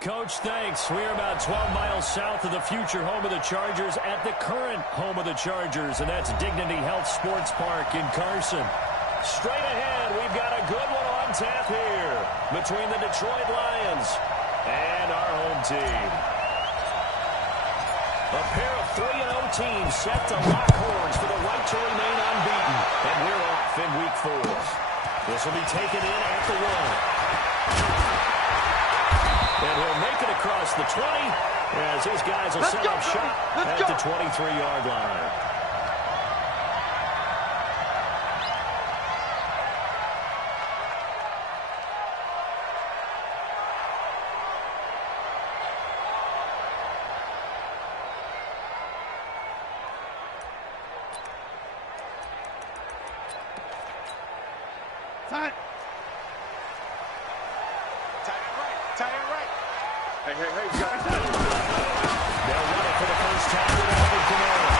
Coach, thanks. We're about 12 miles south of the future home of the Chargers at the current home of the Chargers, and that's Dignity Health Sports Park in Carson. Straight ahead, we've got a good one on tap here between the Detroit Lions and our home team. A pair of 3-0 teams set to lock horns for the right to remain unbeaten, and we're off in Week 4. This will be taken in at the 1. And he'll make it across the 20 as his guys will set up shop at the 23-yard line. Time. Tight end right. Hey, you got it. They'll run it for the first time with Alvin Kamara.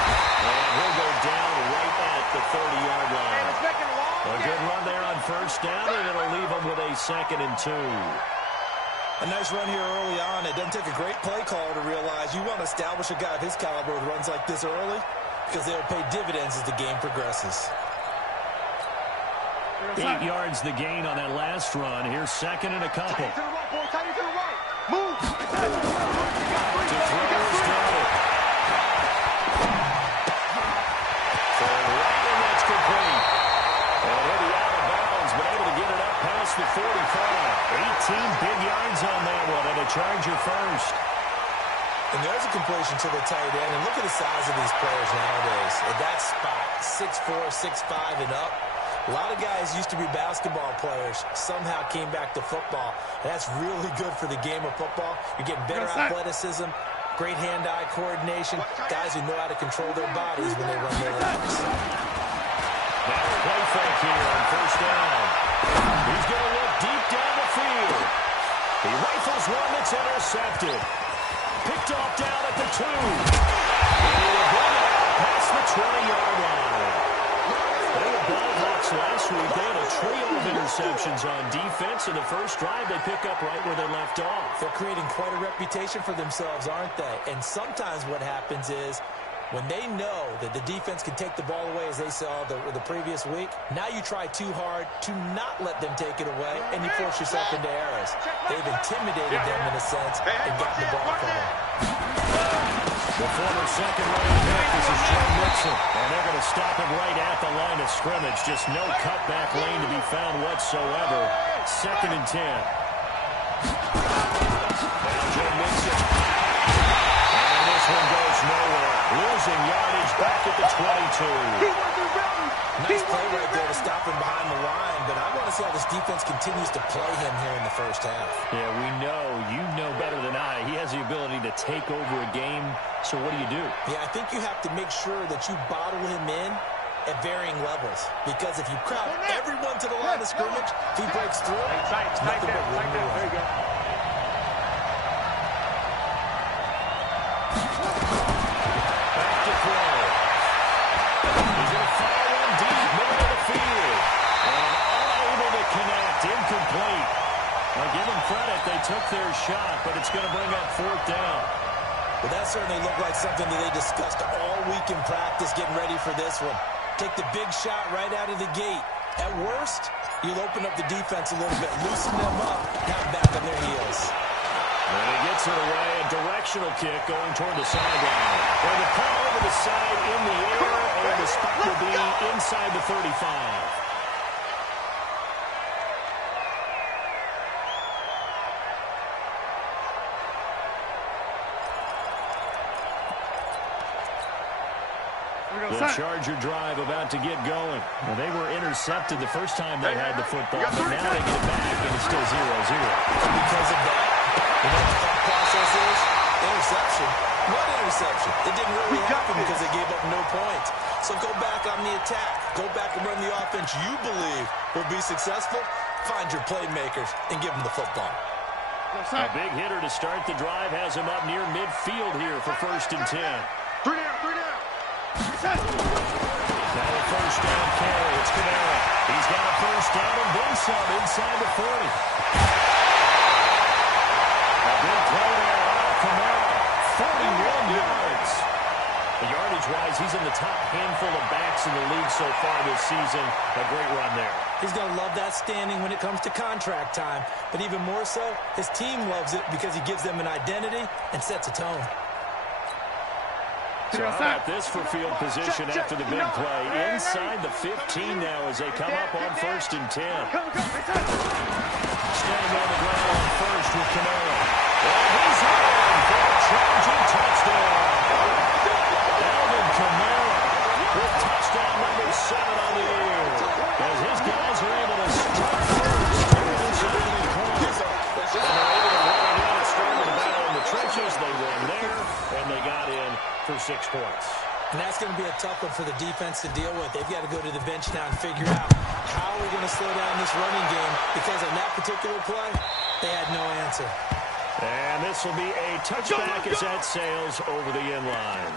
And he'll go down right at the 30-yard line. Hey, let's make it long. A good run there on first down, and it'll leave them with a 2nd and 2. A nice run here early on. It doesn't take a great play caller to realize you want to establish a guy of his caliber with runs like this early because they'll pay dividends as the game progresses. 8 yards the gain on that last run. Here's 2nd and a couple. Tight to the right, boy. Tight to the right. Move. To throw is Donald. Third right, and that's complete. And he'll be out of bounds, but able to get it up past the 45. 18 big yards on that one, and a Charger first. And there's a completion to the tight end. And look at the size of these players nowadays. At that spot, 6'4", 6'5", and up. A lot of guys used to be basketball players, somehow came back to football. And that's really good for the game of football. You're getting better athleticism, great hand-eye coordination, guys who know how to control their bodies when they run their routes. Now play fake here on first down. He's going to look deep down the field. He rifles one that's intercepted. Picked off down at the 2. And he will bring it out past the 20-yard line. They were ball hawks last week. They had a trio of interceptions on defense. In the first drive, they pick up right where they left off. They're creating quite a reputation for themselves, aren't they? And sometimes what happens is when they know that the defense can take the ball away, as they saw the previous week, now you try too hard to not let them take it away, and you force yourself into errors. They've intimidated them in a sense and gotten the ball from them. The former second-round pick, this is Joe Mixon, and they're going to stop him right at the line of scrimmage. Just no cutback lane to be found whatsoever. 2nd and 10. Now Joe Mixon. And this one goes nowhere. Losing yardage back at the 22. Nice play right there to stop him behind the line, but I want to see how this defense continues to play him here in the first half. Yeah, we know. You know better than I. He has the ability to take over a game. So what do? Yeah, I think you have to make sure that you bottle him in at varying levels. Because if you crowd everyone to the line of scrimmage, if he breaks through, it's nothing but room to run. There you go. Back to throw. He's going to fire one deep, middle of the field. And unable to connect, incomplete. I'll give them credit. They took their shot, but it's going to bring up 4th down. Well, that certainly looked like something that they discussed all week in practice, getting ready for this one. Take the big shot right out of the gate. At worst, you'll open up the defense a little bit, loosen them up, now back on their heels. And he gets it away, a directional kick going toward the sideline. Well, the call over the side in the air, and the spot will be inside the 35. The Charger drive about to get going. Well, they were intercepted the first time they had the football, but now they get it back, and it's still 0-0. Because of that, you know what the thought process is? Interception. What interception? It didn't really happen because they gave up no points. So go back on the attack. Go back and run the offense you believe will be successful. Find your playmakers and give them the football. A big hitter to start the drive has him up near midfield here for 1st and 10. 3 down. Now a first down carry. It's Kamara. He's got a first down and then some inside the 40. A big Percentage-wise, he's in the top handful of backs in the league so far this season. A great run there. He's going to love that standing when it comes to contract time. But even more so, his team loves it because he gives them an identity and sets a tone. So how about this for field position after the big play? Inside the 15 now as they come up on 1st and 10. Standing on the ground on first with Camaro. And he's in for a charging touchdown. Alvin Kamara with touchdown number 7 on the year. As his guys are able to start first here inside the corner. And they're able to run it in and start with the battle in the trenches. They won there, and they got in for 6 points. And that's going to be a tough one for the defense to deal with. They've got to go to the bench now and figure out how we're going to slow down this running game, because on that particular play, they had no answer. And this will be a touchback as that sails over the end line.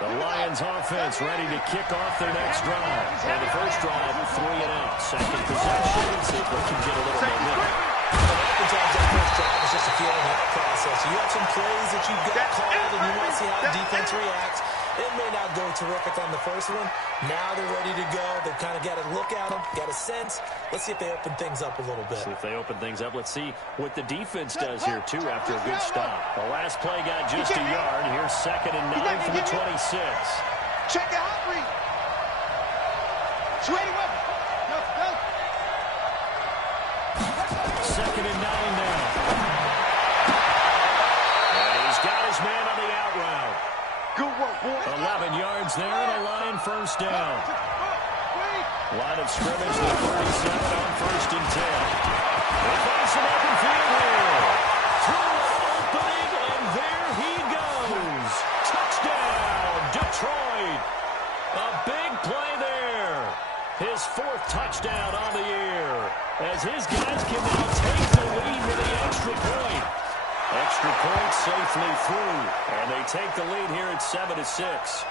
The Lions offense ready to kick off their next drive. And the first drive, 3 and out. Second possession, see if they can get a little momentum. Oftentimes that first drive is just a feeling out process. You have some plays that you've got called and you want to see how the defense reacts. It may not go terrific on the first one. Now they're ready to go. They've kind of got to look at them, got a sense. Let's see if they open things up a little bit. See if they open things up. Let's see what the defense does here, too, after a good stop. The last play got just a yard. Here's 2nd and 9 from the 26. Check it out, Reed. 21. Go. 2nd and 9 now. And he's got his man on the out route. Good work, boy. 11 yards there and a Lion first down. Line of scrimmage, the 37 on 1st and 10. They find some open field here. Through an opening, and there he goes. Touchdown, Detroit. A big play there. His 4th touchdown on the year. As his guys can now take the lead with the extra point. Extra point safely through. And they take the lead here at 7-6.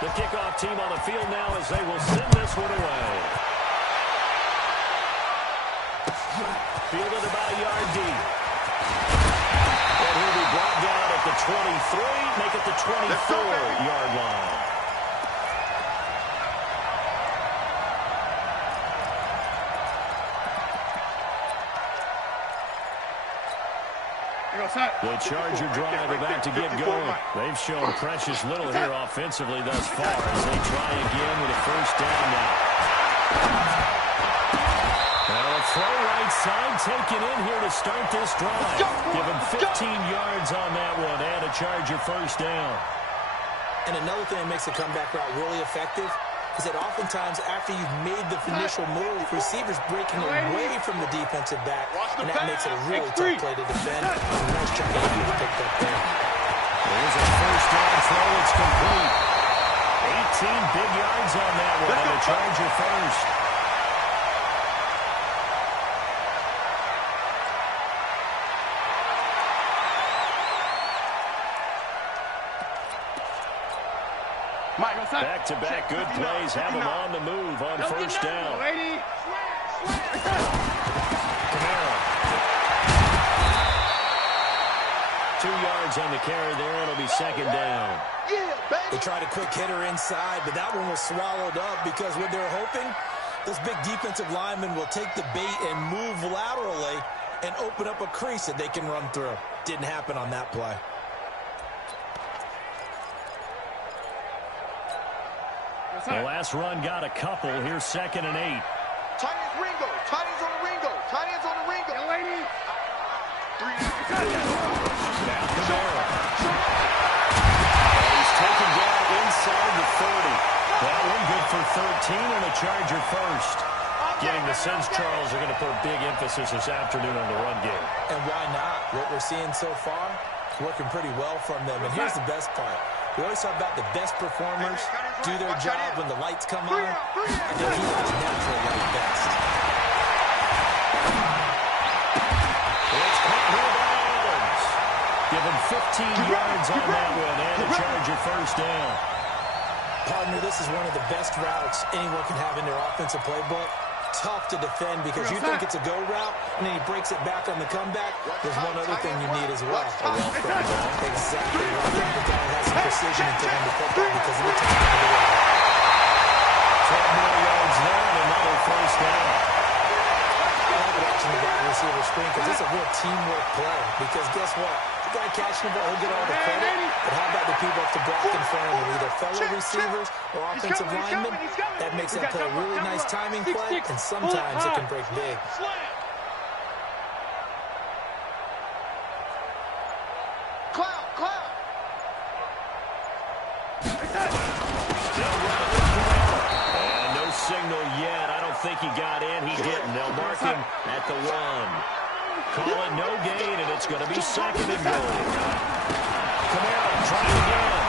The kickoff team on the field now as they will send this one away. Fielded about a yard deep. And he'll be brought down at the 23, make it the 24-yard line. The Charger drive about to get going. They've shown precious little here offensively thus far as they try again with a first down now. Now a throw right side taken in here to start this drive. Give him 15 yards on that one and a Charger first down. And another thing that makes the comeback route really effective is that oftentimes after you've made the initial move, receivers breaking away from the defensive back, and that makes it a really tough play to defend. Nice job Andrews picked up there. There's a first down throw. It's complete. 18 big yards on that one, and a Charger first. Back-to-back good plays have him on the move on first down. Camaro. 2 yards on the carry there. It'll be 2nd down. They tried a quick hitter inside, but that one was swallowed up because what they're hoping, this big defensive lineman will take the bait and move laterally and open up a crease that they can run through. Didn't happen on that play. The last run got a couple. Here's 2nd and 8. Tight ends Ringo. Tight ends on the Ringo. Tight ends on the Ringo. Now Camaro. He's taken down inside the 30. That one good for 13 and a Charger first. Getting the sense Charles are going to put a big emphasis this afternoon on the run game. And why not? What we're seeing so far, working pretty well from them. And here's the best part. We always talk about the best performers do their job when the lights come on. I think he was natural like best. It's caught here by Adams. Give him 15 yards on that one and a Charger first down. Partner, this is one of the best routes anyone can have in their offensive playbook. Tough to defend because you think it's a go route, and then he breaks it back on the comeback. There's one other thing you need as well. A well-thrown ball. Exactly right. The guy has some precision in throwing the football because of the timing of the route. 12 more yards there and another first down. I like watching the wide receiver screen because it's a real teamwork play. Because guess what? The guy catching the ball, he'll get all the credit. But how about the people up to block in front of him, either fellow receivers or offensive linemen? That makes that play a really nice timing play, and sometimes it can break big. And no signal yet. I don't think he got in. He didn't. They'll mark him at the 1. Call it no gain, and it's going to be second and goal. Kamara trying again.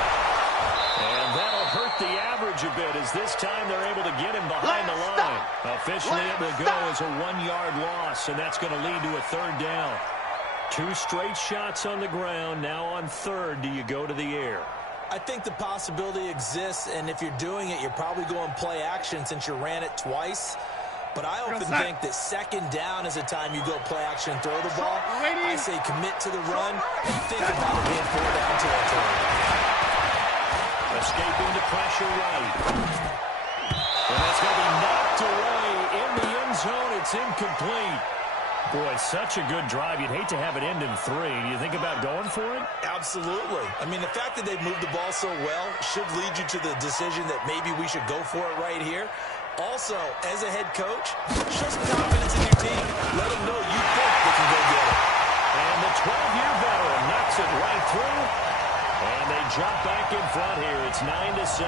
And that'll hurt the average a bit as this time they're able to get him behind the line. Officially, it will go as a 1-yard loss, and that's going to lead to a third down. 2 straight shots on the ground. Now on third, do you go to the air? I think the possibility exists, and if you're doing it, you're probably going play action since you ran it twice. But I often think that second down is a time you go play action and throw the ball. I say commit to the run and think about it being 4-down territory. Escaping to pressure right. And that's going to be knocked away in the end zone. It's incomplete. Boy, such a good drive. You'd hate to have it end in 3. Do you think about going for it? Absolutely. I mean, the fact that they've moved the ball so well should lead you to the decision that maybe we should go for it right here. Also, as a head coach, show some confidence in your team. Let them know you think they can go get it. And the 12-year veteran knocks it right through. And they jump back in front here. It's 9-7.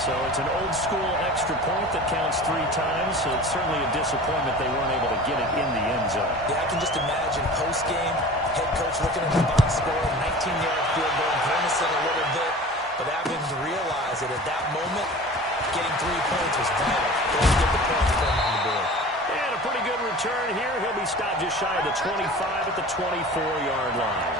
So it's an old-school extra point that counts 3 times. So it's certainly a disappointment they weren't able to get it in the end zone. Yeah, I can just imagine post-game, head coach looking at the box score, 19-yard field goal, grimacing a little bit, but having to realize that at that moment, getting 3 points was vital. Let's get the points from on the board. And a pretty good return here. He'll be stopped just shy of the 25 at the 24-yard line.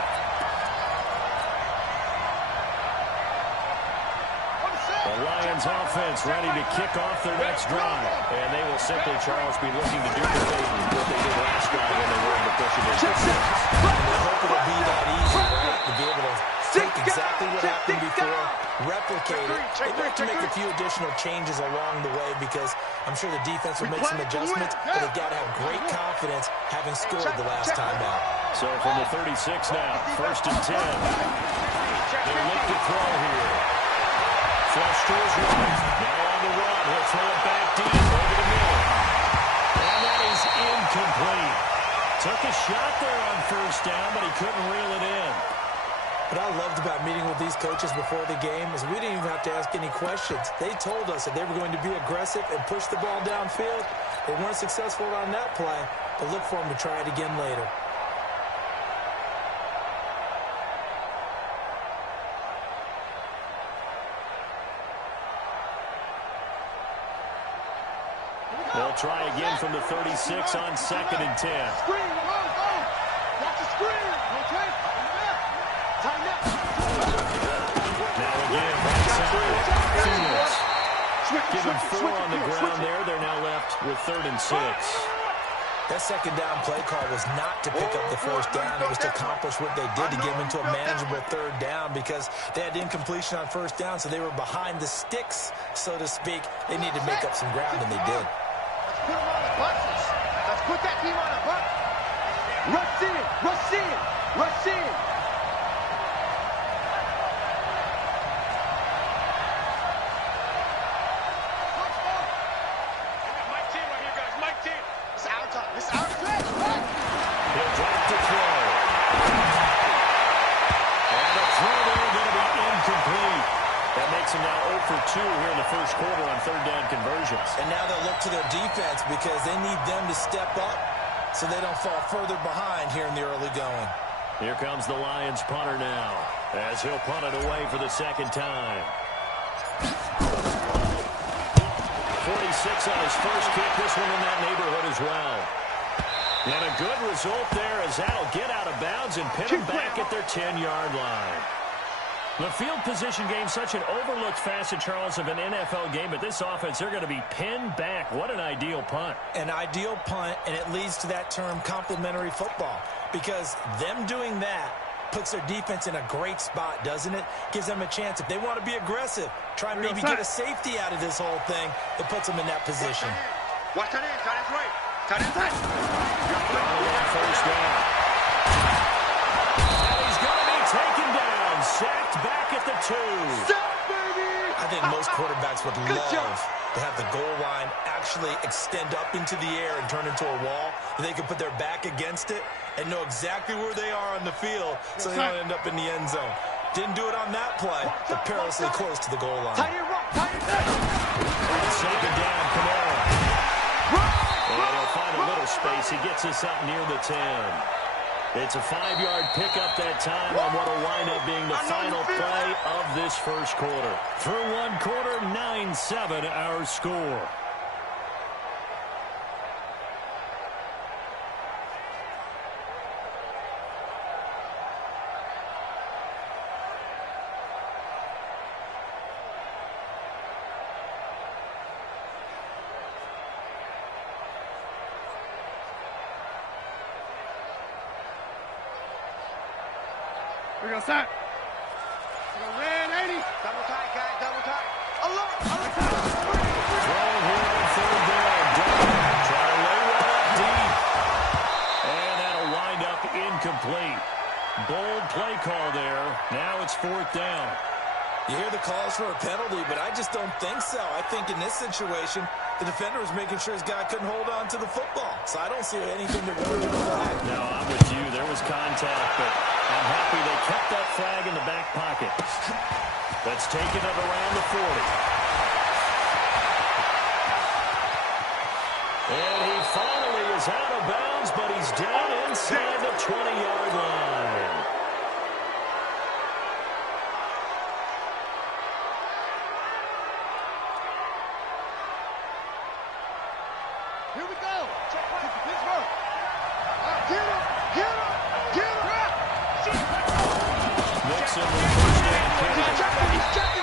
The Lions offense ready to kick off their next drive. And they will simply, Charles, be looking to duplicate what they did last drive when they were able to push it into the six. And they hope it'll be that easy, right? To be able to take exactly what happened before, replicate it. They have to make a few additional changes along the way because I'm sure the defense will make some adjustments, but they've got to have great confidence having scored the last time out. So from the 36 now, 1st and 10. They look to throw here. Flush to his right. Now on the run. He'll throw it back deep over the middle. And that is incomplete. Took a shot there on 1st down, but he couldn't reel it in. What I loved about meeting with these coaches before the game is we didn't even have to ask any questions. They told us that they were going to be aggressive and push the ball downfield. They weren't successful on that play, but look for them to try it again later. They'll try again from the 36 on 2nd and 10. Screen, go. Watch the screen, okay? Time out. Now again, right side. Phoenix. Give him 4 on the ground there. They're now left with 3rd and 6. That second down play call was not to pick up the 1st down. It was to accomplish what they did to get them into a manageable 3rd down because they had incompletion on 1st down, so they were behind the sticks, so to speak. They needed to make up some ground, and they did. Let's put them on the buses. Let's put that team on the bus. Rush in, rush in, rush in. My team right here, guys. My team. It's our time. It's our stretch. Right? He'll drop to throw. And the throw there going to be incomplete. That makes him now 0 for 2 here in the 1st quarter on 3rd down conversions. And now they'll look to their defense because they need them to step up so they don't fall further behind here in the early going. Here comes the Lions punter now as he'll punt it away for the 2nd time. 46 on his first kick. This one in that neighborhood as well. And a good result there as that'll get out of bounds and pin them back at their 10-yard line. The field position game, such an overlooked facet, Charles, of an NFL game, but this offense, they're going to be pinned back. What an ideal punt. An ideal punt, and it leads to that term complementary football, because them doing that puts their defense in a great spot, doesn't it? Gives them a chance. If they want to be aggressive, try and maybe get a safety out of this whole thing, it puts them in that position. Watch that in. Tight end's right. Tight end's right. First down. And he's going to be taken down. Sacked back at the 2. I think most quarterbacks would love to have the goal line actually extend up into the air and turn into a wall. They can put their back against it and know exactly where they are on the field so they don't end up in the end zone. Didn't do it on that play, but perilously close to the goal line. Second down, Kamara. And he'll find a little space. He gets us up near the 10. It's a 5-yard pickup that time on what will wind up being the final play of this first quarter. Through one quarter, 9-7 our score. We're going to start. We're going to red 80. Double tight, guys. Double tight. Alert. Throw here on third down. Try to lay one up deep. And that'll wind up incomplete. Bold play call there. Now it's fourth down. You hear the calls for a penalty, but I just don't think so. I think in this situation, the defender was making sure his guy couldn't hold on to the football. So I don't see anything to warrant a flag. No, I'm with you. There was contact, but I'm happy they kept that flag in the back pocket. Let's take it up around the 40. And he finally is out of bounds, but he's down inside the 20-yard line. Here we go. Check Pittsburgh. Get him. Get him. Get him. Nixon with the first down carry.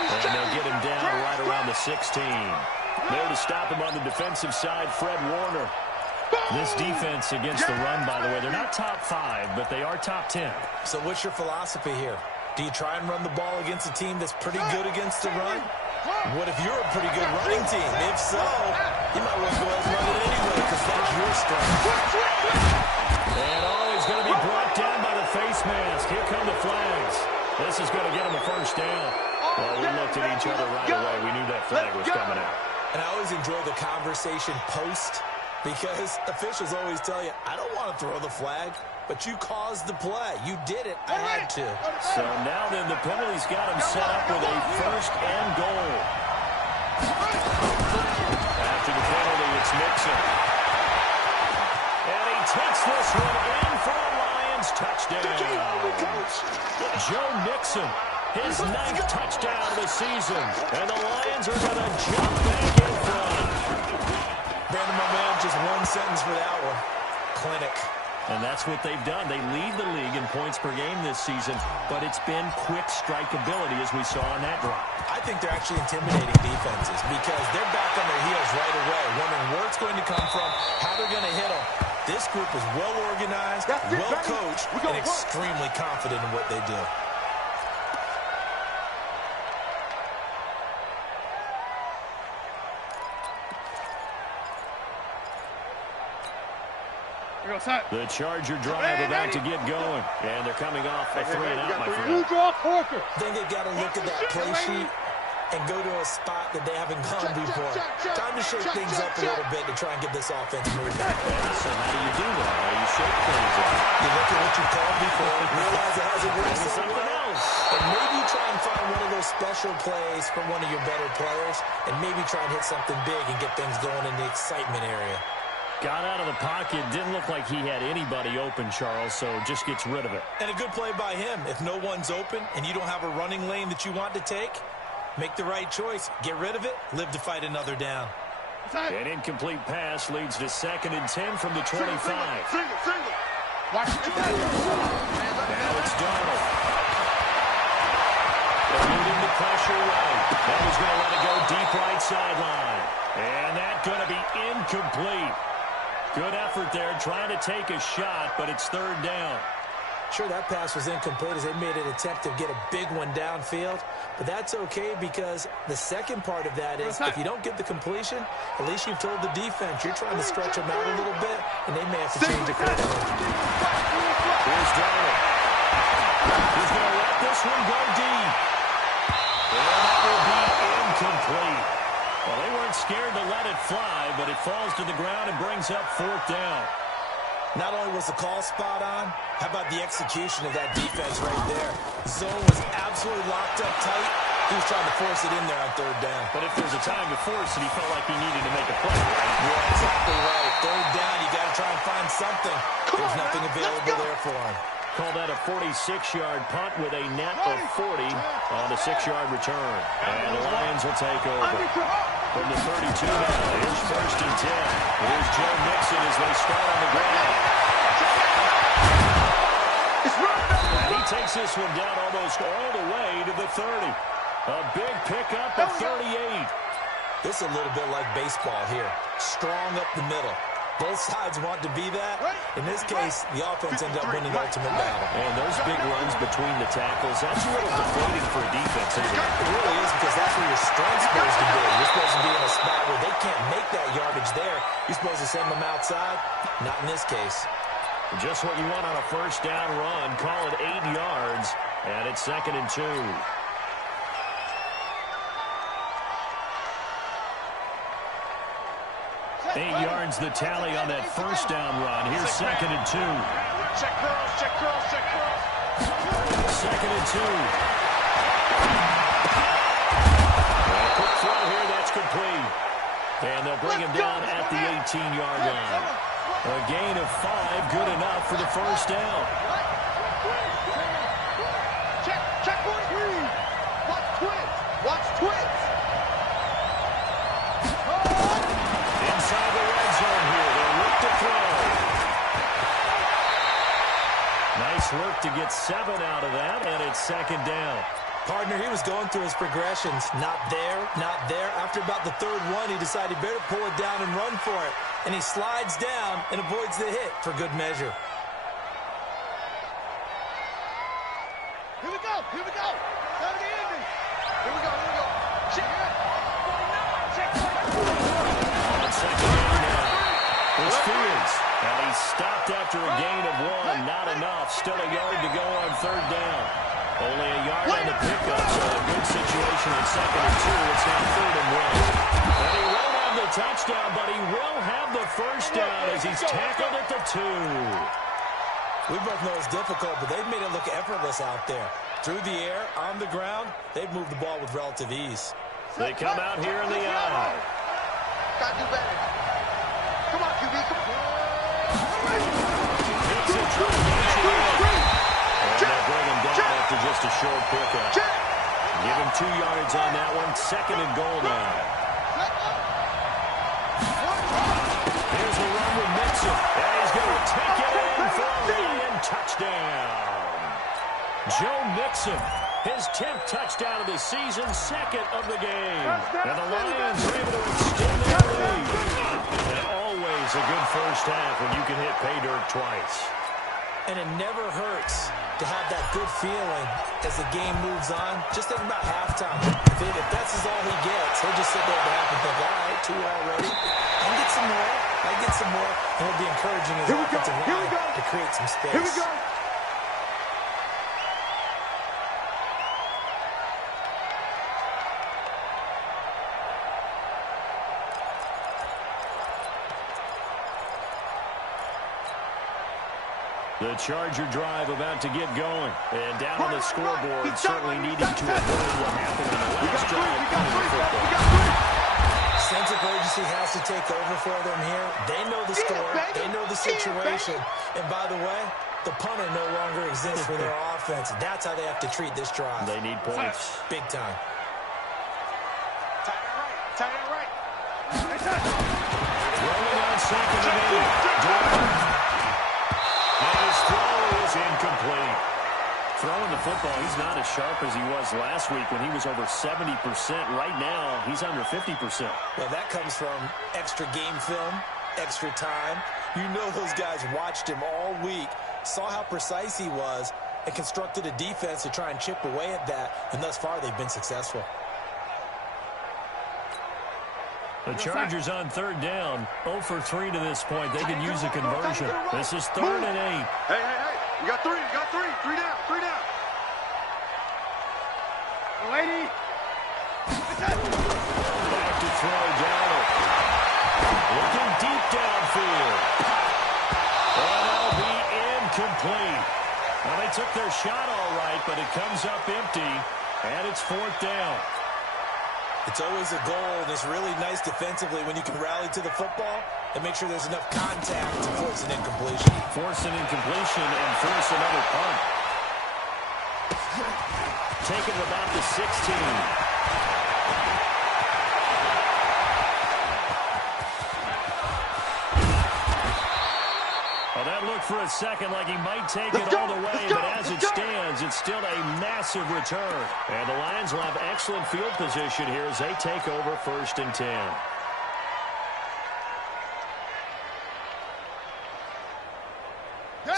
And they'll get him down right around the 16. There to stop him on the defensive side, Fred Warner. This defense against the run, by the way, they're not top 5, but they are top 10. So what's your philosophy here? Do you try and run the ball against a team that's pretty good against the run? What if you're a pretty good running team? If so, you might want to go ahead and run it anyway because that's your strength. And he's going to be brought down by the face mask. Here come the flags. This is going to get him a first down. Well, we looked at each other right away. We knew that flag was coming out. And I always enjoy the conversation post because officials always tell you, I don't want to throw the flag, but you caused the play. You did it. I had to. So now then the penalty's got him set up with a first and goal. After the penalty, it's Nixon. And he takes this one in for a Lions touchdown. Joe Nixon, his 9th touchdown of the season. And the Lions are going to jump back in front. Brandon, my man, just one sentence for that one. Clinic. And that's what they've done. They lead the league in points per game this season, but it's been quick strikeability as we saw on that drive. I think they're actually intimidating defenses because they're back on their heels right away, wondering where it's going to come from, how they're going to hit them. This group is well organized, well coached, and extremely confident in what they do. The Charger drive about to get going, and they're coming off a 3-and-out, my friend. Then they've got to look at that play sheet and go to a spot that they haven't gone before. Time to shake things up a little bit to try and get this offense moving. So how do you do that? How do you shake things up? You look at what you've called before, realize it hasn't worked so something well, else. and maybe try and find one of those special plays from one of your better players, and maybe try and hit something big and get things going in the excitement area. Got out of the pocket. Didn't look like he had anybody open, Charles, so just gets rid of it. And a good play by him. If no one's open and you don't have a running lane that you want to take, make the right choice. Get rid of it. Live to fight another down. An incomplete pass leads to 2nd and 10 from the 25. Watch it. Now it's Darnold. pressure right. That was going to let it go deep right sideline. And that's going to be incomplete. Good effort there trying to take a shot, but it's third down. Sure, that pass was incomplete as they made an attempt to get a big one downfield. But that's okay because the second part of that is if you don't get the completion, at least you've told the defense you're trying to stretch them out a little bit, and they may have to change accordingly. Here's Darnold. He's going to let this one go deep. And that will be incomplete. Well, they weren't scared to let it fly, but it falls to the ground and brings up fourth down. Not only was the call spot on, how about the execution of that defense right there? Zone was absolutely locked up tight. He was trying to force it in there on third down. But if there's a time to force it, he felt like he needed to make a play, right? Yeah, exactly right. Third down, you got to try and find something. There's nothing available there for him. Call that a 46-yard punt with a net of 40 on a 6-yard return. And the Lions will take over. From the 32 now, here's first and 10. Here's Joe Mixon as they start on the ground. And he takes this one down almost all the way to the 30. A big pickup at 38. This is a little bit like baseball here. Strong up the middle. Both sides want to be that. In this case, the offense ended up winning the ultimate battle. And those big runs between the tackles, that's a little deflating for a defense, isn't it? It really is because that's where your strength's supposed to be. You're supposed to be in a spot where they can't make that yardage there. You're supposed to send them outside. Not in this case. Just what you want on a first down run. Call it 8 yards, and it's 2nd and 2. 8 yards the tally on that first down run. Here's 2nd and 2. Check girls, check girls, check girls. 2nd and 2. A quick throw here, that's complete. And they'll bring him down at the 18-yard line. A gain of 5, good enough for the first down. Check one, three. Watch twins. Watch twins. Inside the red zone here. They'll look to throw. Nice work to get 7 out of that, and it's 2nd down. Partner, he was going through his progressions. Not there, not there. After about the third one, he decided he better pull it down and run for it. And he slides down and avoids the hit for good measure. Here we go. Here we go. Down to the ending. Here we go. Here we go. Check it. On 2nd down now. It's Fields. And he stopped after a gain of 1. Not enough. Still a yard to go on 3rd down. Only a yard on the pickup, so a good situation at 2nd and 2. It's now 3rd and 1. And he won't have the touchdown, but he will have the first down as he's tackled at the 2. We both know it's difficult, but they've made it look effortless out there. Through the air, on the ground, they've moved the ball with relative ease. They come out here in the eye. Gotta do better. Come on, QB. Come on. It's a drop. And they'll bring him down after just a short pickup. Give him 2 yards on that one. 2nd and goal now. Here's the run with Mixon. And he's going to take it in for a Lion touchdown. Joe Mixon, his 10th touchdown of the season, 2nd of the game. And the Lions are able to extend their lead. And always a good first half when you can hit pay dirt twice. And it never hurts to have that good feeling as the game moves on. Just think about halftime. If that's all he gets, he'll just sit there at the half and think, all right, 2 already. I can get some more. I can get some more. And he'll be encouraging his offensive line to create some space. Here we go. The Charger drive about to get going. And down on the scoreboard, certainly needing to avoid what happened on the last drive of the football. Sense of urgency has to take over for them here. They know the score. They know the situation. And by the way, the punter no longer exists for their offense. That's how they have to treat this drive. They need points. Big time. Tight end right. Rolling on 2nd and 8. And his throw is incomplete. Throwing the football, he's not as sharp as he was last week when he was over 70%. Right now, he's under 50%. Well, that comes from extra game film, extra time. You know those guys watched him all week, saw how precise he was, and constructed a defense to try and chip away at that. And thus far, they've been successful. The Chargers on third down, 0 for 3 to this point. They can use a conversion. This is 3rd and 8. Hey. You got 3. You got 3. 3 down. 3 down. Lady. Back to throw, Donald. Looking deep downfield. And that'll be incomplete. Well, they took their shot all right, but it comes up empty, and it's 4th down. It's always a goal, and it's really nice defensively when you can rally to the football and make sure there's enough contact to force an incompletion. Force an incompletion and force another punt. Taken to about the 16. Well, that looked for a second like he might take it all the way, but as it stands, it's still a massive return. And the Lions will have excellent field position here as they take over 1st and 10.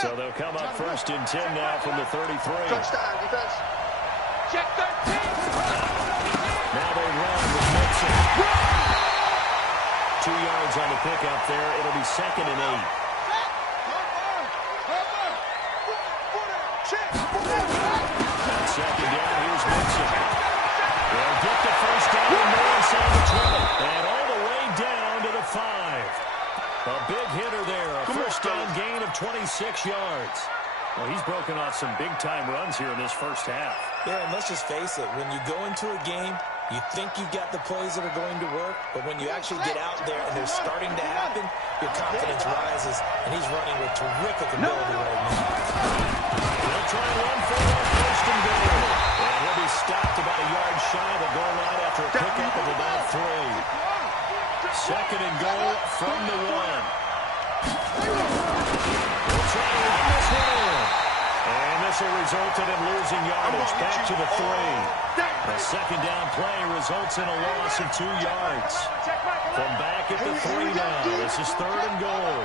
So they'll come up 1st and 10 now from the 33. Touchdown, defense. Check 13. Now they run with Mixon. 2 yards on the pickup there. It'll be 2nd and 8. On 2nd down, here's Mixon. They'll get the 1st down and more inside the 20. And all the way down to the 5. A big hitter there. A 1st down gain of 26 yards. Well, he's broken off some big-time runs here in this 1st half. Yeah, and let's just face it. When you go into a game, you think you've got the plays that are going to work, but when you actually get out there and they're starting to happen, your confidence rises, and he's running with terrific ability right now. They'll try and run for it on 1st and goal. And he'll be stopped about a yard shy of the goal line after a pickup of about 3. 2nd and goal from the 1. They'll try and run this one in. And this will result in him losing yardage back to the 3. The 2nd down play results in a loss of 2 yards. From back at the 3 now. This is 3rd and goal.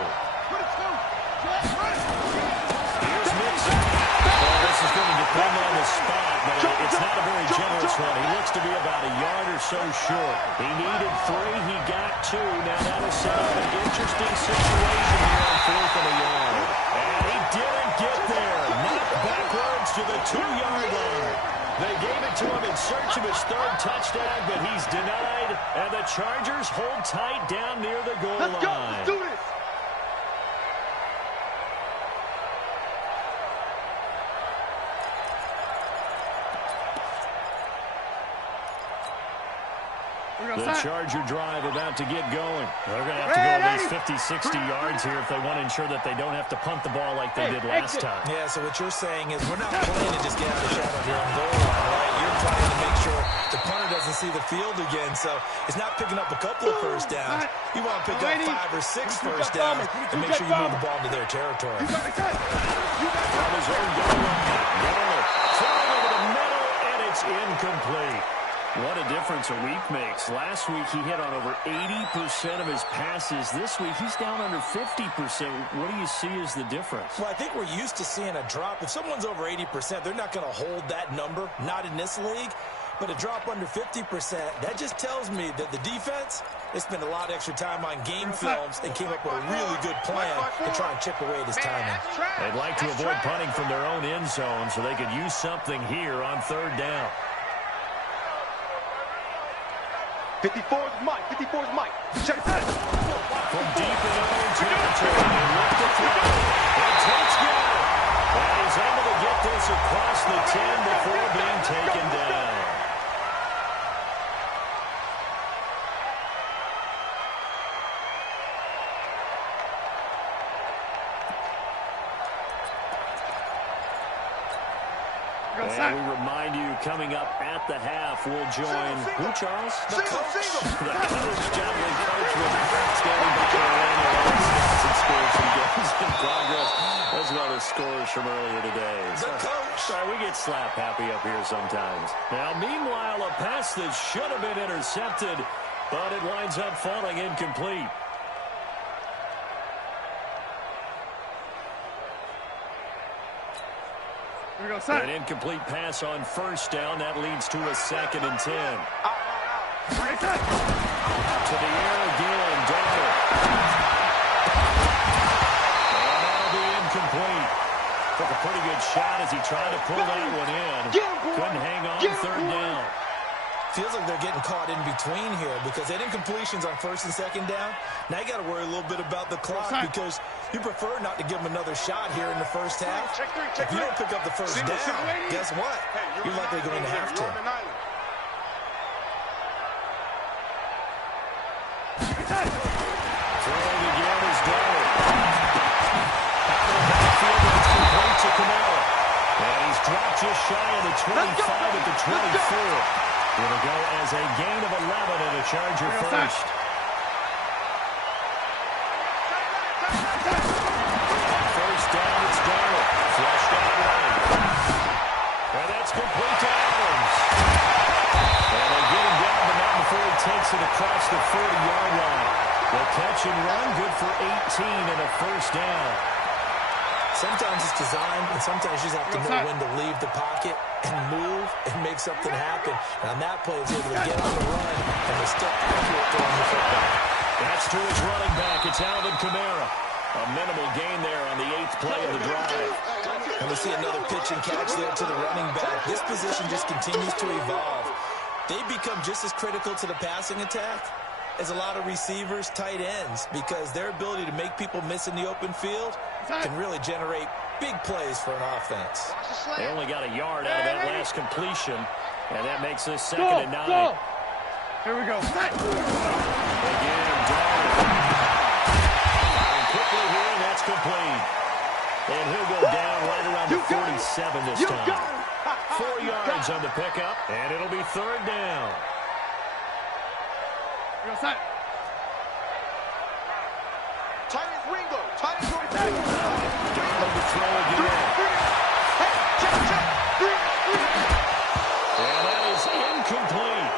Here's Mixon. Well, this is going to depend on the spot, but it's not a very generous one. He looks to be about a yard or so short. He needed 3. He got 2. Now that'll set up an interesting situation here on 4th and a yard. And he didn't get there. Knocked backwards to the 2-yard line. They gave it to him in search of his 3rd touchdown, but he's denied. And the Chargers hold tight down near the goal line. Let's do this. The Charger drive about to get going. They're going to have to go at least 50, 60 yards here if they want to ensure that they don't have to punt the ball like they did last time. Yeah, so what you're saying is we're not playing to just get out of the shadow here on goal line, right? You're trying to make sure the punter doesn't see the field again, so it's not picking up a couple of 1st downs. You want to pick up 5 or 6 1st downs and make sure you move the ball into their territory. From his own goal line, Garner throwing over the middle, and it's incomplete. What a difference a week makes. Last week, he hit on over 80% of his passes. This week, he's down under 50%. What do you see as the difference? Well, I think we're used to seeing a drop. If someone's over 80%, they're not going to hold that number, not in this league. But a drop under 50%, that just tells me that the defense, they spent a lot of extra time on game films and came up with a really good plan to try and chip away at his timing. They'd like to avoid punting from their own end zone so they could use something here on 3rd down. 54's Mike. 54's Mike. Check that. From deep in their own territory, they look to throw. And touchdown. And he's able to get this across the 10 before being taken down. And we remind you, coming up at the half. We'll join who, Charles? The coach. The coach, John Lee Coach, with standing by the line of stats and scores from games in progress, as well as scores from earlier today. The coach. Sorry, we get slap happy up here sometimes. Now, meanwhile, a pass that should have been intercepted, but it winds up falling incomplete. An incomplete pass on first down. That leads to a 2nd and 10. To the air again. Donald. And that'll be incomplete. Took a pretty good shot as he tried to pull that one in. Couldn't hang on 3rd down. Feels like they're getting caught in between here because they did incompletions on 1st and 2nd down. Now you got to worry a little bit about the clock because you prefer not to give them another shot here in the first half. If you don't pick up the first down, guess what? You're likely going to have to. Throwing again is Donald. Out of the backfield, it's complete to Camara. And he's dropped just shy of the 25 at the 24. It'll go as a gain of 11 and a Charger first. First down, it's Donald. Flushed out right. And that's complete to Adams. And they get him down, but not before he takes it across the 40-yard line. The catch and run, good for 18 and a first down. Sometimes it's designed, and sometimes you just have to know when to leave the pocket and move and make something happen. And on that play, he's able to get on the run and was still accurate throwing the football. That's to his running back. It's Alvin Kamara. A minimal gain there on the 8th play of the drive. And we see another pitch and catch there to the running back. This position just continues to evolve. They become just as critical to the passing attack as a lot of receivers, tight ends, because their ability to make people miss in the open field can really generate big plays for an offense. They only got a yard out of that last completion, and that makes this 2nd and 9. Here we go. Again, Donald. Firing quickly here, and that's complete. And he'll go down right around the 47 this time. 4 yards on the pickup, and it'll be 3rd down. Tight end Ringo. Tight end going back. Donald to throw again. And that is incomplete.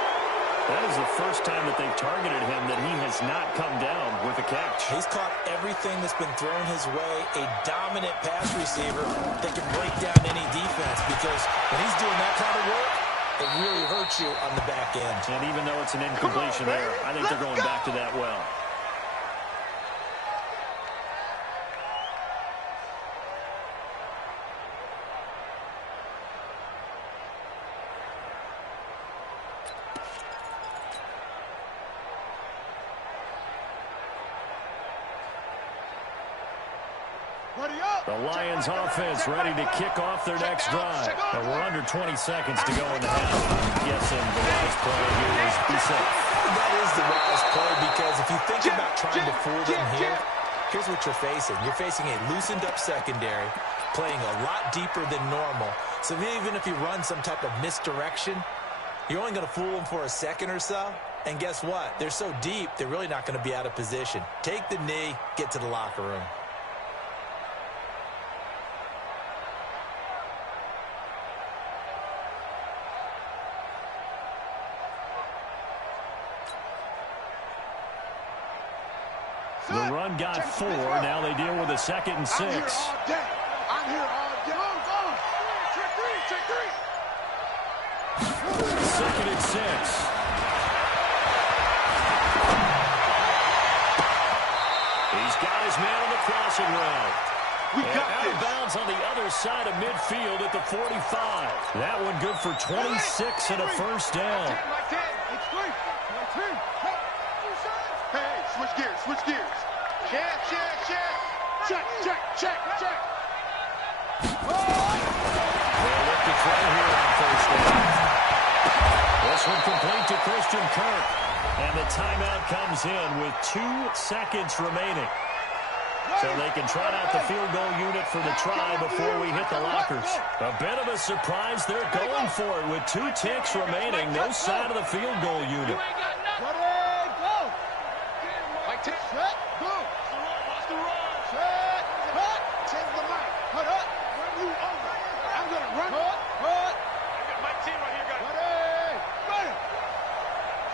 That is the first time that they've targeted him that he has not come down with a catch. He's caught everything that's been thrown his way. A dominant pass receiver that can break down any defense because when he's doing that kind of work, it really hurts you on the back end. And even though it's an incompletion there, I think they're going back to that well. The Lions offense ready to kick off their next drive. And we're under 20 seconds to go in the half. I'm guessing the wise play here is be safe. That is the wise play because if you think about trying to fool them here, here's what you're facing. You're facing a loosened up secondary, playing a lot deeper than normal. So even if you run some type of misdirection, you're only going to fool them for a second or so. And guess what? They're so deep, they're really not going to be out of position. Take the knee, get to the locker room. The run got 4. Now they deal with a 2nd and 6. I'm here all day. Check three. 2nd and 6. He's got his man on the crossing route. Out of bounds on the other side of midfield at the 45. That one good for 26 and a first down. Hey, switch gears. Check. They'll look to try here on first down. This one complete to Christian Kirk. And the timeout comes in with 2 seconds remaining. So they can trot out the field goal unit for the try before we hit the lockers. A bit of a surprise. They're going for it with 2 ticks remaining. No sign of the field goal unit. Ready, go. Mike, set, go. Watch the run. Set, cut. Change the mic. Cut up. Run you over. I'm going to run. Cut. I got Mike T right here, guys. Ready. Ready.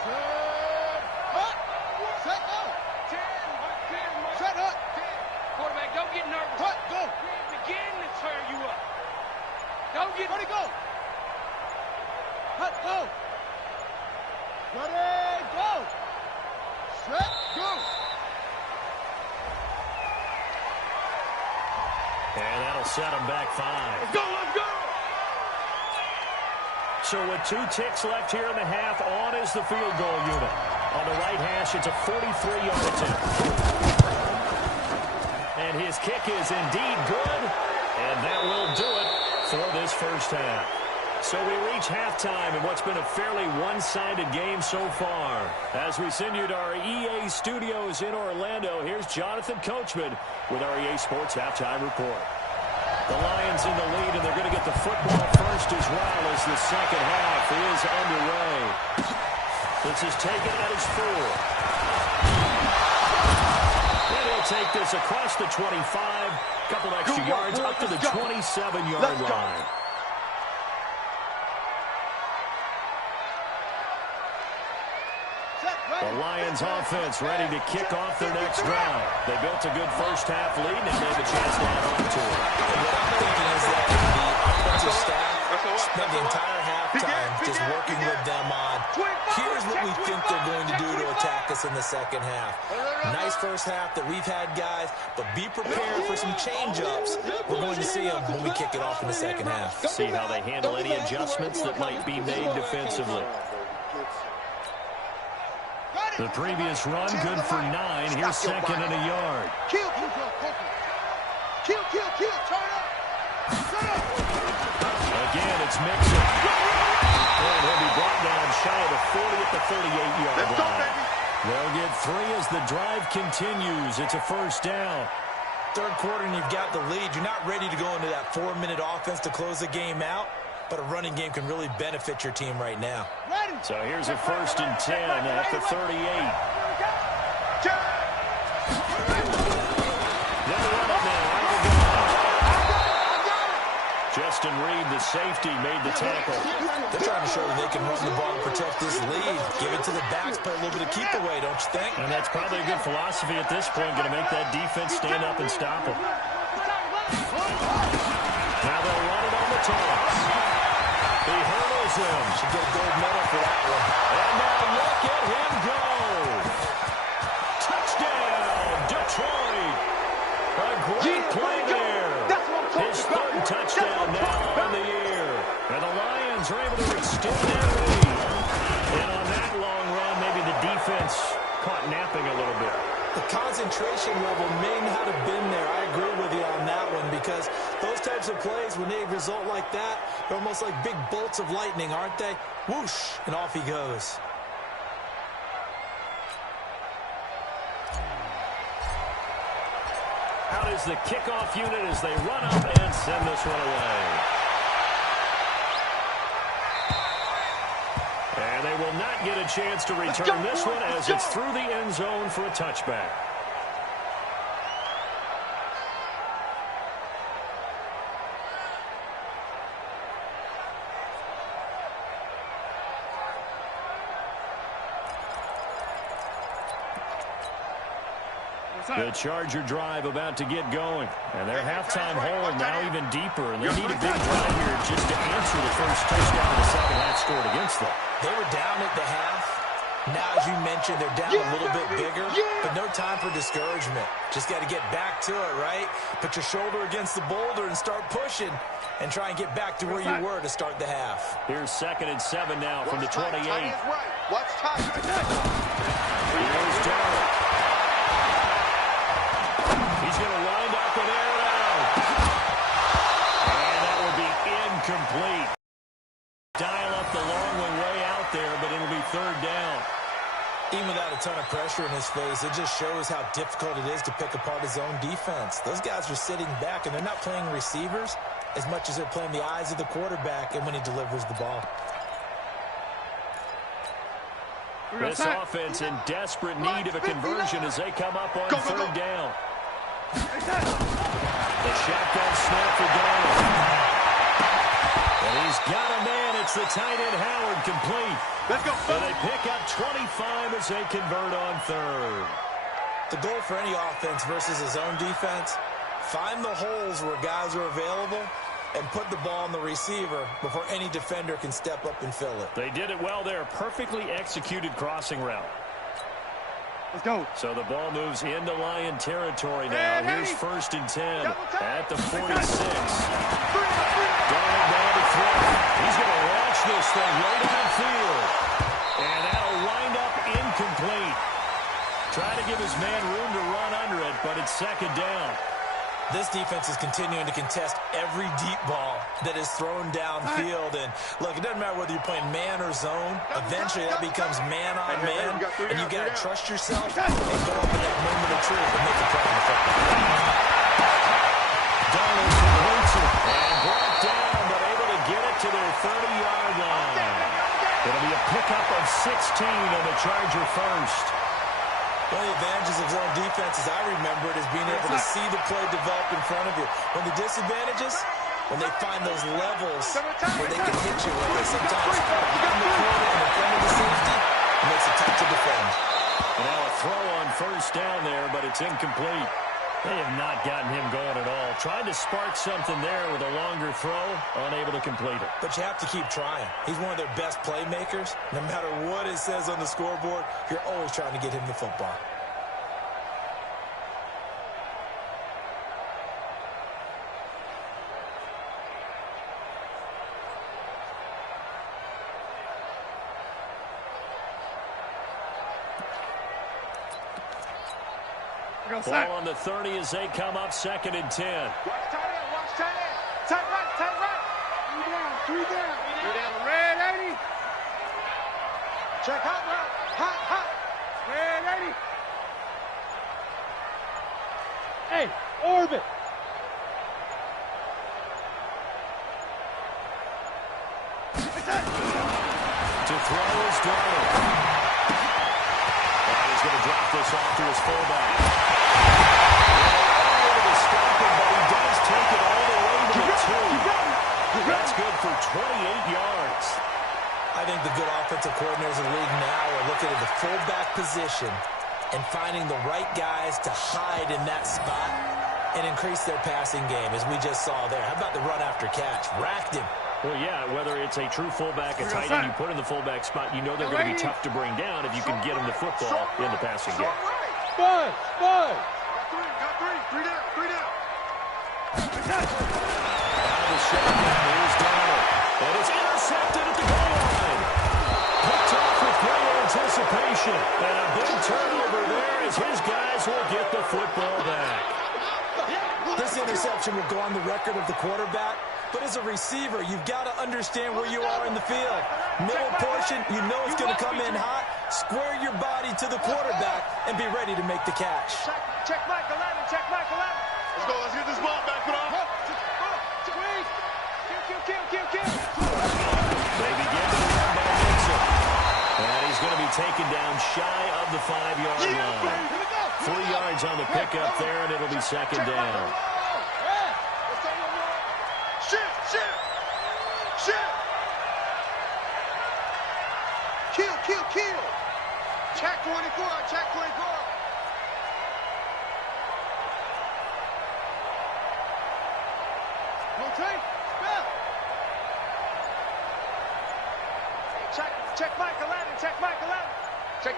Set, cut. Set, go. 10. Set, up. Quarterback, don't get nervous. Cut, go. Begin to turn you up. Don't get... Ready, go. Cut, go. Ready, go. Set, go. And that'll set them back 5. Let's go, let's go! So with 2 ticks left here in the half, on is the field goal unit. On the right hash, it's a 43-yard attempt. And his kick is indeed good, and that will do it for this first half. So we reach halftime in what's been a fairly one-sided game so far. As we send you to our EA studios in Orlando, here's Jonathan Coachman with our EA Sports Halftime Report. The Lions in the lead, and they're going to get the football first as well as the second half is underway. This is taken at his 4. And he'll take this across the 25, couple extra yards up to the 27-yard line. The Lions offense ready to kick off their next drive. They built a good first half lead, and they have a chance to add on to it. What I'm thinking is that the offensive staff spent the entire halftime just working with them on, here's what we think they're going to do to attack us in the second half. Nice first half that we've had, guys, but be prepared for some change-ups. We're going to see them when we kick it off in the second half. See how they handle any adjustments that might be made defensively. The previous run, good for 9. Here's second and a yard. Kill, turn up. Again, it's Mixon. And he'll be brought down shy of the 40 at the 38-yard line. They'll get 3 as the drive continues. It's a first down. Third quarter and you've got the lead. You're not ready to go into that 4-minute offense to close the game out, but a running game can really benefit your team right now. So here's a 1st and 10 at the 38. They'll run it now. Justin Reed, the safety, made the tackle. They're trying to show that they can run the ball and protect this lead. Give it to the backs, play a little bit of keep away, don't you think? And that's probably a good philosophy at this point, going to make that defense stand up and stop them. Now they'll run it on the toss. He hurdles him. Should get a gold medal for that one. And now look at him go. Touchdown, Detroit. A great play there. His 3rd touchdown now on the year. And the Lions are able to extend their lead. And on that long run, maybe the defense caught napping a little bit. The concentration level may not have been there. I agree with you on that one because those types of plays, when they result like that, they're almost like big bolts of lightning, aren't they? Whoosh, and off he goes. Out is the kickoff unit as they run up and send this one away. And they will not get a chance to return this one as it's through the end zone for a touchback. The Charger drive about to get going. And their halftime hole now even deeper. And they need a big drive here just to answer the first touchdown of the second half scored against them. They were down at the half. Now, as you mentioned, they're down a little bit bigger, but no time for discouragement. Just got to get back to it, right? Put your shoulder against the boulder and start pushing and try and get back to where you were to start the half. Here's 2nd and 7 now from the 28. Watch time. Here's Darrell. He's going to wind up and air it out. And that will be incomplete. Dial up the long one way out there, but it'll be 3rd down. Even without a ton of pressure in his face, it just shows how difficult it is to pick apart his own defense. Those guys are sitting back, and they're not playing receivers as much as they're playing the eyes of the quarterback and when he delivers the ball. This offense in desperate need of a conversion as they come up on third down. The shotgun snap for Darnold. And he's got a man. It's the tight end Howard complete. Let's go. And they pick up 25 as they convert on third. The goal for any offense versus his own defense, find the holes where guys are available and put the ball on the receiver before any defender can step up and fill it. They did it well there. Perfectly executed crossing route. Let's go. So the ball moves into Lion territory now. Here's 1st and 10 at the 46. Darnold down to throw. He's going to launch this thing right downfield. And that'll wind up incomplete. Trying to give his man room to run under it, but it's 2nd down. This defense is continuing to contest every deep ball that is thrown downfield. And, look, it doesn't matter whether you're playing man or zone. Eventually, that becomes man on man. And you've got to trust yourself and go up in that moment of truth and make a play on the football. Darnold completes it and brought down, but able to get it to their 30-yard line. It'll be a pickup of 16 on the Charger first. One of the advantages of zone defense, as I remember it, is being able to see the play develop in front of you. When the disadvantages, when they find those levels where they can hit you, where they sometimes behind the corner and in front of the safety, it makes it tough to defend. And now a throw on 1st down there, but it's incomplete. They have not gotten him going at all. Tried to spark something there with a longer throw, unable to complete it. But you have to keep trying. He's one of their best playmakers. No matter what it says on the scoreboard, you're always trying to get him the football. Ball on the 30 as they come up 2nd and 10. Watch tight end. Watch tight end. Tight right. Tight right. 3 down. 3 down. 3 down. Red 80. Check hot route. Hot. Red 80. Hey, orbit. To throw is Darnold. And he's going to drop this off to his fullback. That's good for 28 yards. I think the good offensive coordinators in the league now are looking at the fullback position and finding the right guys to hide in that spot and increase their passing game, as we just saw there. How about the run after catch? Racked him. Well, yeah, whether it's a true fullback, a tight end you put in the fullback spot, you know they're going to be tough to bring down if you can get them the football in the passing game. Spud. Got three. 3 down. 3 down. The shotgun, here's Darnold. And it's intercepted at the goal line. Picked off with great anticipation. And a big turnover there as his guys will get the football back. This interception will go on the record of the quarterback, but as a receiver, you've got to understand where you are in the field. Middle portion, you know it's going to come in hot. Square your body to the quarterback and be ready to make the catch. Check Mike 11. Check Mike 11. Let's go. Let's get this ball back. Put on. Kill. They begin to run by Mixon. And he's going to be taken down shy of the 5-yard line. 3 yards on the pickup there, and it'll be 2nd down. Shit. Kill. Check 24. Rotate. Check Mike 11. Check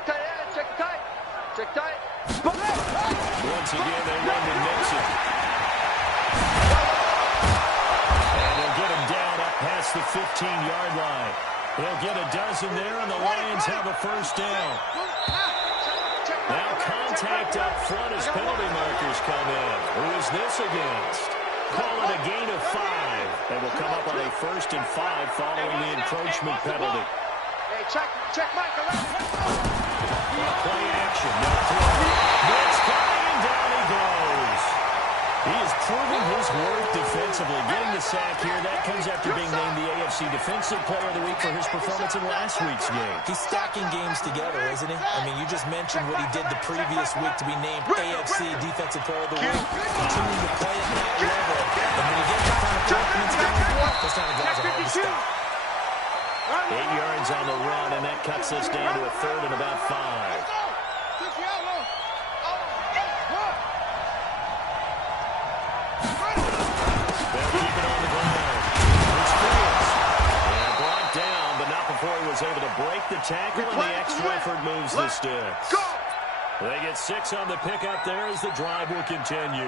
tight. Once again, they run to Mixon. And they'll get him down up past the 15-yard line. They'll get a dozen there, and the Lions have a 1st down. Now contact up front as penalty markers come in. Who is this against? Call it a gain of 5. And will come up on a 1st and 5 following the encroachment penalty. Hey, check Mike 11. Play action. No throw. Blitz coming, and down he goes. He is proving his worth defensively. Getting the sack here, that comes after being named the AFC Defensive Player of the Week for his performance in last week's game. He's stacking games together, isn't he? I mean, you just mentioned what he did the previous week to be named AFC Defensive Player of the Week. Continuing to play at that level. And when you get that kind of confidence going, those kind of guys are hard to stop. 8 yards on the run, and that cuts us down to a third and about 5. He was able to break the tackle, and the extra effort moves the sticks. They get 6 on the pickup there as the drive will continue.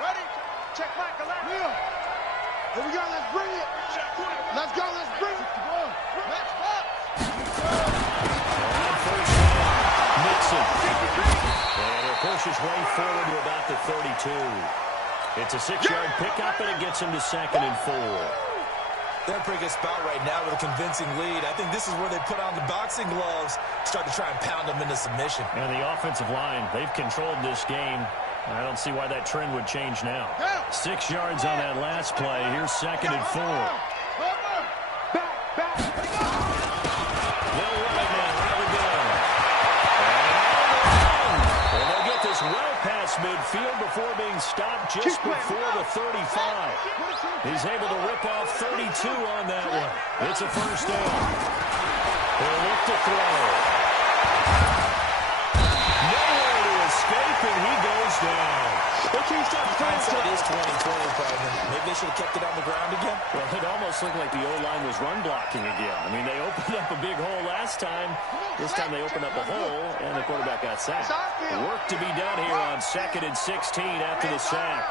Ready? Check Michael out. Here we go. Let's bring it. Let's go. Let's bring it. Let's go. On first down, Nixon. And he'll push his way forward to about the 32. It's a 6-yard pickup, and it gets him to 2nd and 4. They're in a pretty good spot right now with a convincing lead. I think this is where they put on the boxing gloves, start to try and pound them into submission. And the offensive line, they've controlled this game. I don't see why that trend would change now. 6 yards on that last play. Here's 2nd and 4. They'll run it now. Here we go. And they'll get this well past midfield before being stopped just before the 35. He's able to rip off 32 on that one. It's a first down. He'll look to throw. Nowhere to escape, and he goes down. Hindsight is 20/20, probably. Maybe they should have kept it on the ground again. Well, it almost looked like the O-line was run blocking again. I mean, they opened up a big hole last time. This time they opened up a hole, and the quarterback got sacked. Work to be done here on 2nd and 16 after the sack.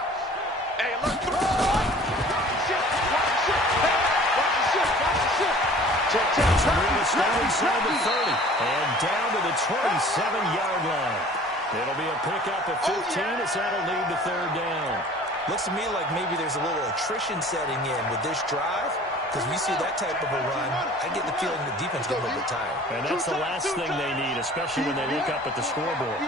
Hey, look. Some room to start inside the 30 and down to the 27-yard line. It'll be a pickup of 15 as that'll lead to 3rd down. Looks to me like maybe there's a little attrition setting in with this drive. Because we see that type of a run, I get the feeling the defense gets a little bit tired. And that's the last thing they need, especially when they look up at the scoreboard.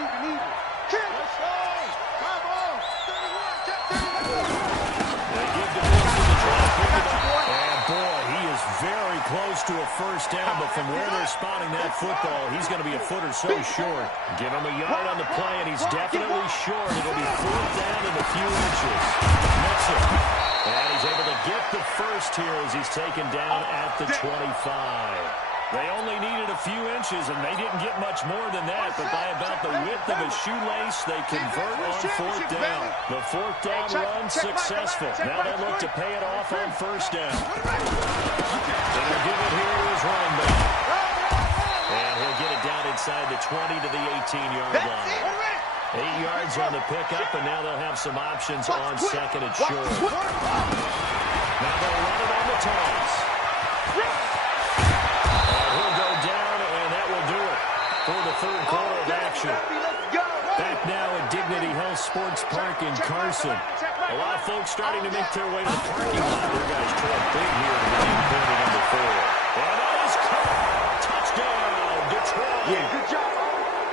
Very close to a first down, but from where they're spotting that football, he's going to be a foot or so short. Give him a yard on the play, and he's definitely short. It'll be 4th down in a few inches. Nixon. And he's able to get the first here as he's taken down at the 25. They only needed a few inches, and they didn't get much more than that, but by about the width of a shoelace, they convert on 4th down. The 4th down run successful. Now they look to pay it off on 1st down. They'll give it here to his running back. And he'll get it down inside the 20 to the 18-yard line. 8 yards on the pickup, and now they'll have some options on 2nd and short. Now they'll run it on the toss. And he'll go down, and that will do it for the 3rd quarter of action. Back now at Dignity Health Sports Park in Carson. A lot of folks starting to make their way to the parking lot. Their guys trail big here to the quarter number 4. And that is caught. Touchdown, Detroit. Yeah, good job.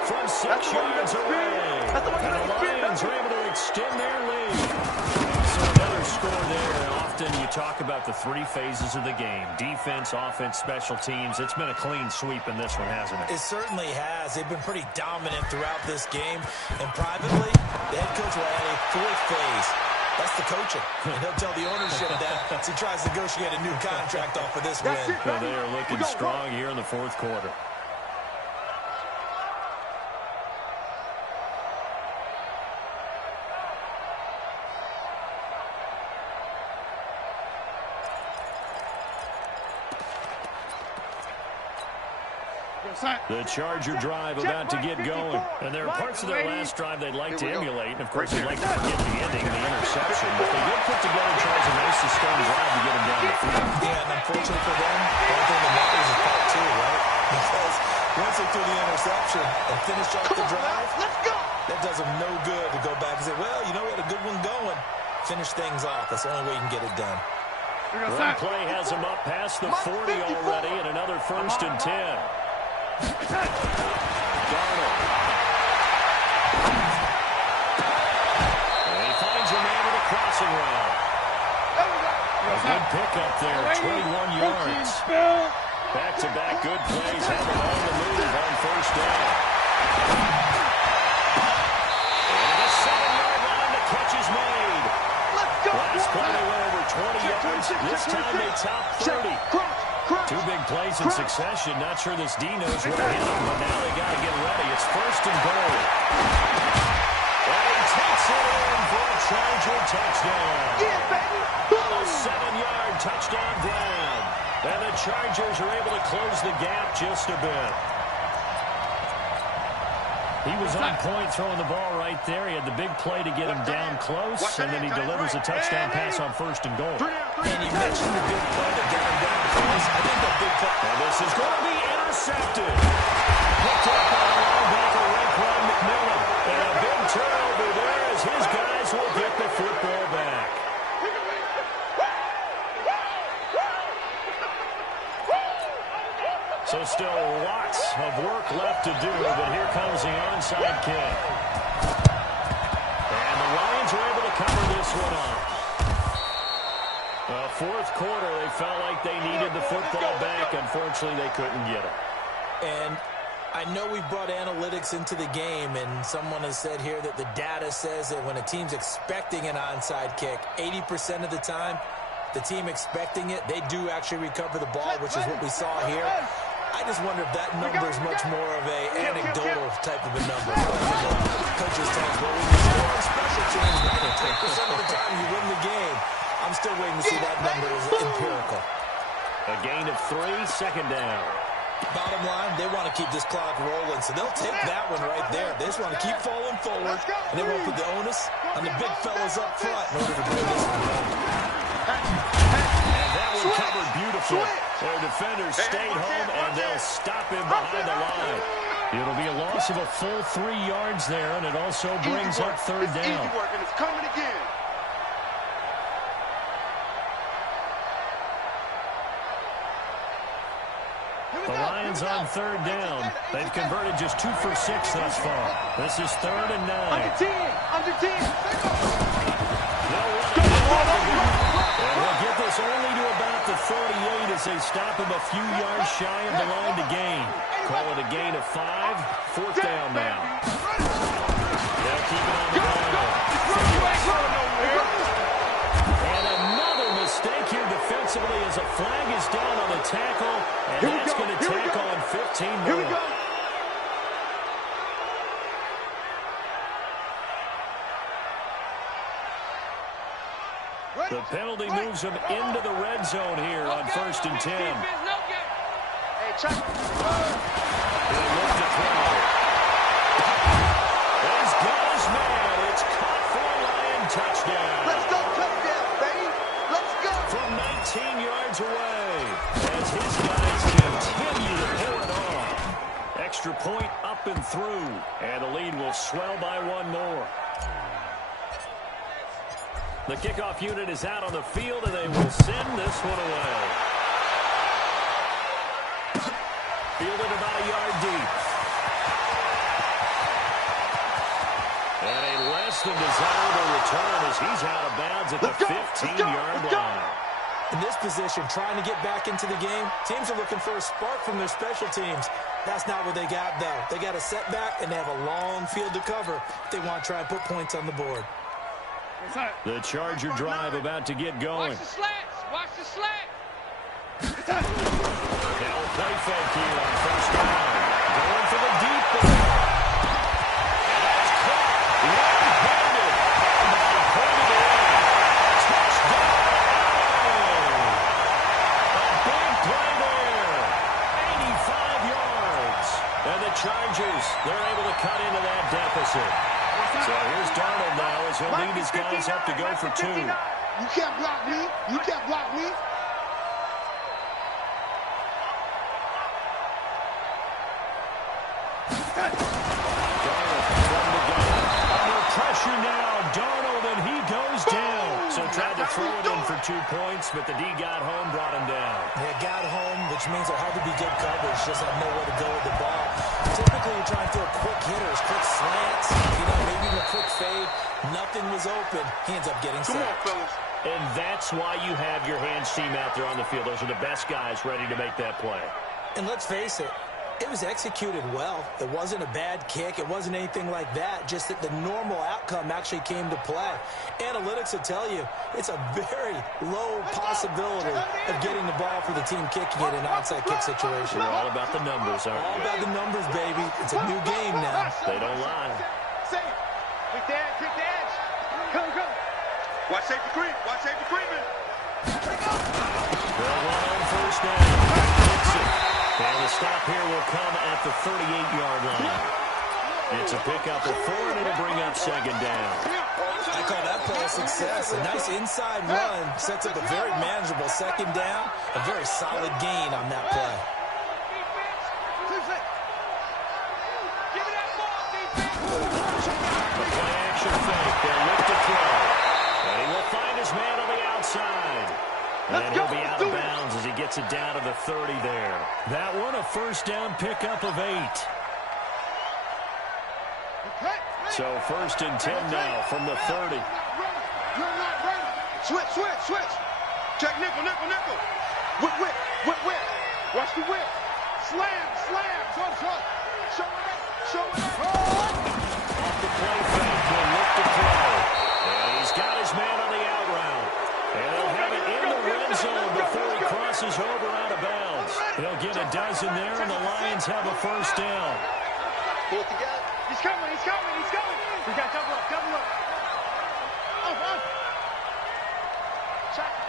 From 6 yards away. And the Lions are able to extend their lead. So another score there. Often you talk about the 3 phases of the game. Defense, offense, special teams. It's been a clean sweep in this one, hasn't it? It certainly has. They've been pretty dominant throughout this game. And privately, the head coach will add a 4th phase. That's the coaching. And he'll tell the ownership that as he tries to negotiate a new contract off of this win. Well, they are looking strong here in the 4th quarter. The Charger drive about to get going. And there are parts of their last drive they'd like to emulate. And, of course, they'd like to forget the ending, the interception. But they did put together Charles a nice sustained drive to get him down the field. Yeah, and unfortunately for them, the only thing that matters is part 2, right? Because once they threw the interception and finished off the drive, that does them no good to go back and say, well, you know, we had a good one going. Finish things off. That's the only way you can get it done. Run play has him up past the 40 already, and another 1st and 10. Darnold. And he finds a man with a crossing route. A good pickup there, 21 yards. Back-to-back good plays, have him on the move on first down. And the 7-yard line, the catch is made. Last play they went over 20 yards. This time they top 30. Two big plays in succession. Not sure this D knows where to hit them, but now they got to get ready. It's first and goal. And he takes it in for a Charger touchdown. A 7-yard touchdown Brown. And the Chargers are able to close the gap just a bit. He was on point throwing the ball right there. He had the big play to get him down close, and then he delivers a touchdown pass on first and goal. And you mentioned the big play to get him down close. I think that big play. And this is going to be intercepted. Picked up by linebacker Raekwon McMillan. And a big turnover there as his guys will get the football back. So still lots of work left to do, but here comes the onside kick. And the Lions are able to cover this one up. Fourth quarter, they felt like they needed the football back. Unfortunately, they couldn't get it. And I know we brought analytics into the game, and someone has said here that the data says that when a team's expecting an onside kick, 80% of the time, the team expecting it, they do actually recover the ball, which is what we saw here. I just wonder if that number is much more of a anecdotal type of a number. Coaches tell us, well, when you score on special teams, 90% of the time you win the game. I'm still waiting to see that number is empirical. A gain of 3, second down. Bottom line, they want to keep this clock rolling, so they'll take that one right there. They just want to keep falling forward, and they won't put the onus on the big fellas up front in order to bring this one home. And that one covered beautifully. Their defenders stayed home, and they'll stop him behind the line. It'll be a loss of a full 3 yards there, and it also brings up third down. Easy work, and it's coming again. The Lions on third down. They've converted just 2 for 6 thus far. This is 3rd and 9. Under 10. And we'll get this only to about the 38 as they stop him a few yards shy of the line to gain. Call it a gain of 5. 4th down now. They'll keep it on the ground. And another mistake here defensively as a flag is down on the tackle. And that's going to tack on 15 more. Here we go. The penalty moves him into the red zone here on 1st and 10. Hey, check. He'll look to throw. He's got his man. It's caught for a Lion touchdown. Let's go touchdown, baby. Let's go. From 19 yards away as his guys continue to pull it off. Extra point up and through. And the lead will swell by 1 more. The kickoff unit is out on the field, and they will send this one away. Fielded about a yard deep. And a less than desirable return as he's out of bounds at the 15-yard line. In this position, trying to get back into the game, teams are looking for a spark from their special teams. That's not what they got, though. They got a setback, and they have a long field to cover if they want to try and put points on the board. The Charger drive about to get going. Watch the slats. Watch the slat. Now a play fake here on 1st down. Going for the deep ball. And that's caught. One-handed. And pointed it in. Touchdown. A big play there. 85 yards. And the Chargers, they're able to cut into that deficit. So here's Darnold now as he'll lead his guys up to go for 2. You can't block me. You can't block me. Darnold from the gun. Under pressure now. Darnold, and he goes down. So tried to throw it in for 2 points, but the D got home, brought him down. They got home, which means there had to be good coverage. Just had nowhere to go with the ball. Typically, Typically, you're trying to throw quick hitters, quick slants, maybe even a quick fade. Nothing was open. He ends up getting sacked. Come on, fellas. And that's why you have your hands team out there on the field. Those are the best guys ready to make that play. And let's face it, it was executed well. It wasn't a bad kick. It wasn't anything like that. Just that the normal outcome actually came to play. Analytics will tell you it's a very low possibility of getting the ball for the team kicking it in an onside kick situation. We're all about the numbers, aren't we? All about the numbers, baby. It's a new game now. They don't lie. Quick the edge. Come. Watch safety creep. Watch safety creeping. They'll run on first down. And the stop here will come at the 38-yard line. It's a pickup of 4, and it'll bring up second down. I call that play a success. A nice inside run sets up a very manageable second down. A very solid gain on that play. The play action fake. They'll look to throw. And he will find his man on the outside. And he'll be out of bounds as he gets it down to the 30 there. That one, a first down pickup of 8. So first and 10 now from the 30. You're not ready. Switch. Check nickel. Whip. Watch the whip. Slam. Show it up. Off the play fake, he'll look to throw. And he's got his man on the out route. And he'll have it in the red zone before he crosses over out of bounds. He'll get a dozen there, and the Lions have a first down. Pull it together. He's coming. We got double up. Up.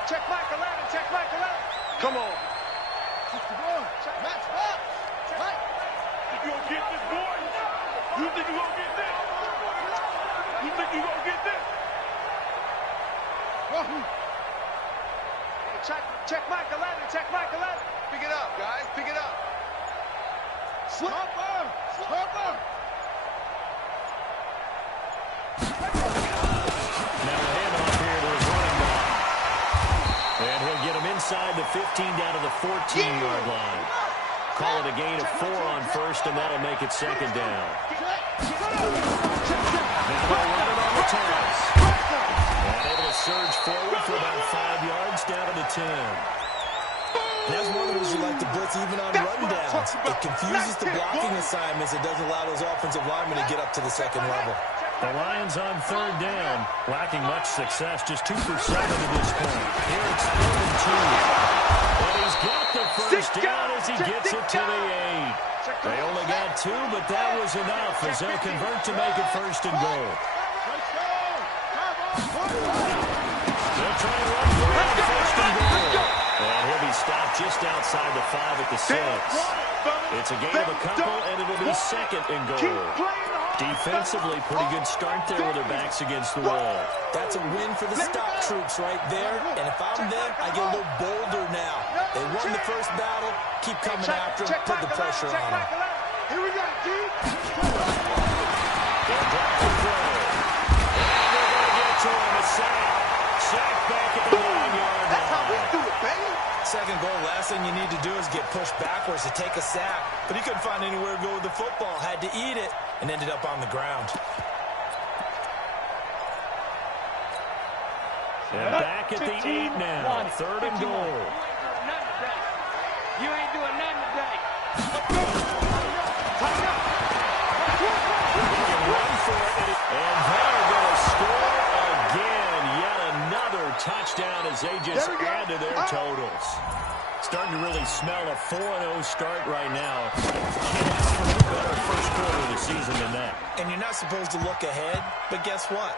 Check Mike 11. Come on. Match up. Mike. You gonna get this, boy? You think you gonna get this? You think you gonna get this? Check Mike 11. Pick it up, guys. Pick it up. Slumper. Now a handoff here to his running back. And he'll get him inside the 15 down to the 14-yard line. Call it a gain of 4 on first, and that'll make it second down. Now they'll run it on the toss. And able to surge forward for about 5 yards down to the 10. That's one of the reasons you like to blitz even on rundowns. It confuses the blocking assignments. It doesn't allow those offensive linemen to get up to the second level. The Lions on third down, lacking much success, just 2 for 7 to this point. Here it's 3rd and 2. But he's got the first down as he gets it to the 8. They only got 2, but that was enough as they'll convert to make it first and goal. They'll try and run for it on first and goal. And he'll be stopped just outside the 5 at the 6. It's a gain of a couple, and it'll be second and goal. Defensively, pretty good start there with their backs against the wall. That's a win for the stock troops right there. And if I'm them, I get a little bolder now. They won the first battle. Keep coming after them. Put the pressure on them. Here we go, dude. They'll drop the throw. And they're going to get to him. A sack. Sack back at the 9-yard line. That's how we do it, baby. Second goal, last thing you need to do is get pushed backwards to take a sack. But he couldn't find anywhere to go with the football. Had to eat it and ended up on the ground. And back at the 8 now. 3rd and goal. You ain't doing nothing today. Run for it. And they're going to score again. Yet another touchdown as they just add to their totals. Starting to really smell a 4-0 start right now. Can't ask for a better first quarter of the season than that. And you're not supposed to look ahead, but guess what?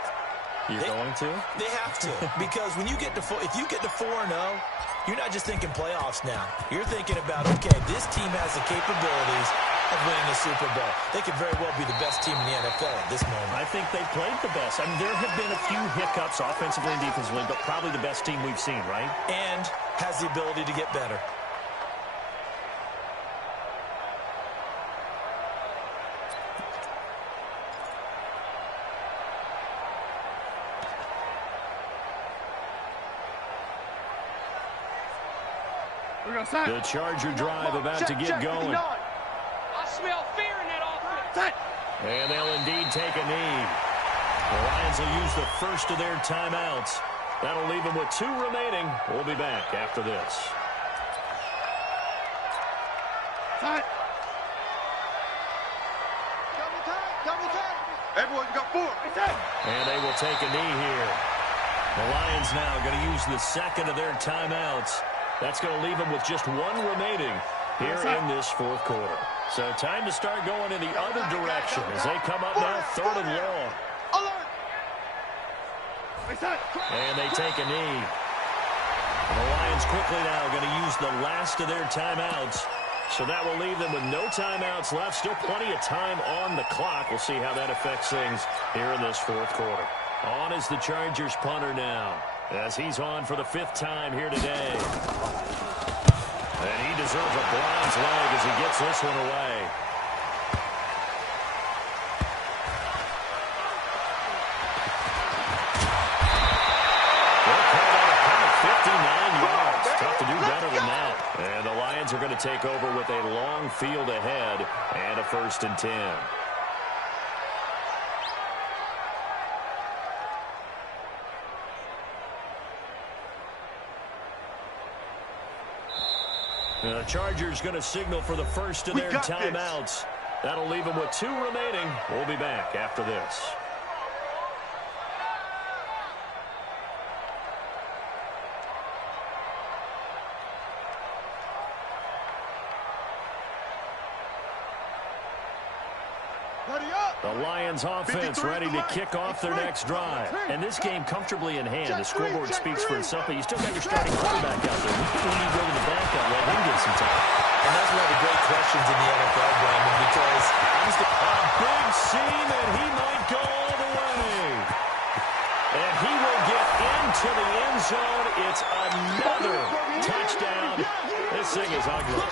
You're going to? They have to. Because when you get to if you get to 4-0, you're not just thinking playoffs now. You're thinking about, okay, this team has the capabilities of winning a Super Bowl. They could very well be the best team in the NFL at this moment. I think they played the best. I mean, there have been a few hiccups offensively and defensively, but probably the best team we've seen, right? And has the ability to get better. The Charger drive about to get going. I smell fear in that offense. And they'll indeed take a knee. The Lions will use the first of their timeouts. That'll leave them with 2 remaining. We'll be back after this. Double time. Everyone got 4. And they will take a knee here. The Lions now going to use the second of their timeouts. That's going to leave them with just 1 remaining here in this fourth quarter. So time to start going in the other direction as they come up now 3rd and long. And they take a knee. And the Lions quickly now going to use the last of their timeouts. So that will leave them with no timeouts left. Still plenty of time on the clock. We'll see how that affects things here in this fourth quarter. On is the Chargers punter now, as he's on for the 5th time here today. And he deserves a bronze leg as he gets this one away. They're called out a punt of 59 yards. Tough to do better than that. And the Lions are going to take over with a long field ahead and a 1st and 10. The Chargers going to signal for the first of their timeouts. That'll leave them with 2 remaining. We'll be back after this. The Lions offense ready to kick off their next drive. And this game comfortably in hand. The scoreboard speaks for itself, but you still got your starting quarterback out there. When you go to the backup, let him get some time. And that's one of the great questions in the NFL, Brandon, because a big seam, and he might go all the way. And he will get into the end zone. It's another touchdown. This thing is ugly.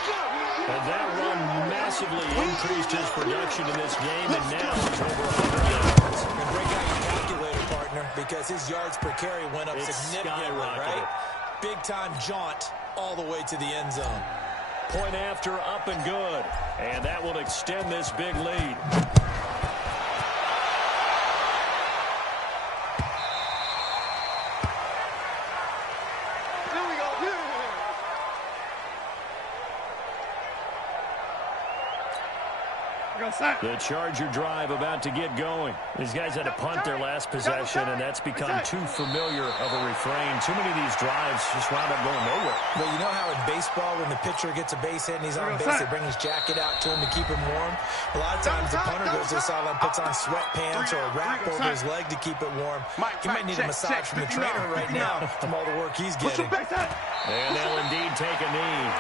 And that run massively increased his production in this game, and now he's over 100 yards. And break out your calculator, partner, because his yards per carry went up significantly, right? Big-time jaunt all the way to the end zone. Point after, up and good. And that will extend this big lead. The Charger drive about to get going. These guys had to punt their last possession, and that's become too familiar of a refrain. Too many of these drives just wound up going nowhere. But you know how in baseball, when the pitcher gets a base hit and he's on base, they bring his jacket out to him to keep him warm? A lot of times the punter goes to the sideline, puts on sweatpants or a wrap over his leg to keep it warm. He might need a massage from the trainer right now from all the work he's getting. And they'll indeed take a knee.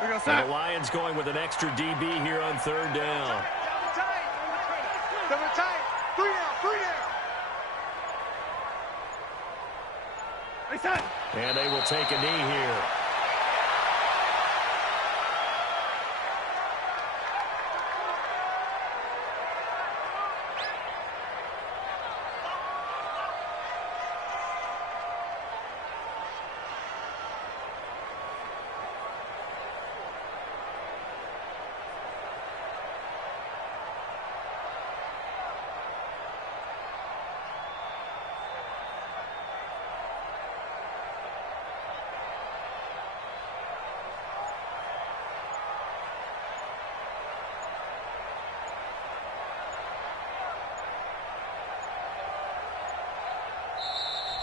And the Lions going with an extra DB here on 3rd down. Double tight. 3 down. And they will take a knee here.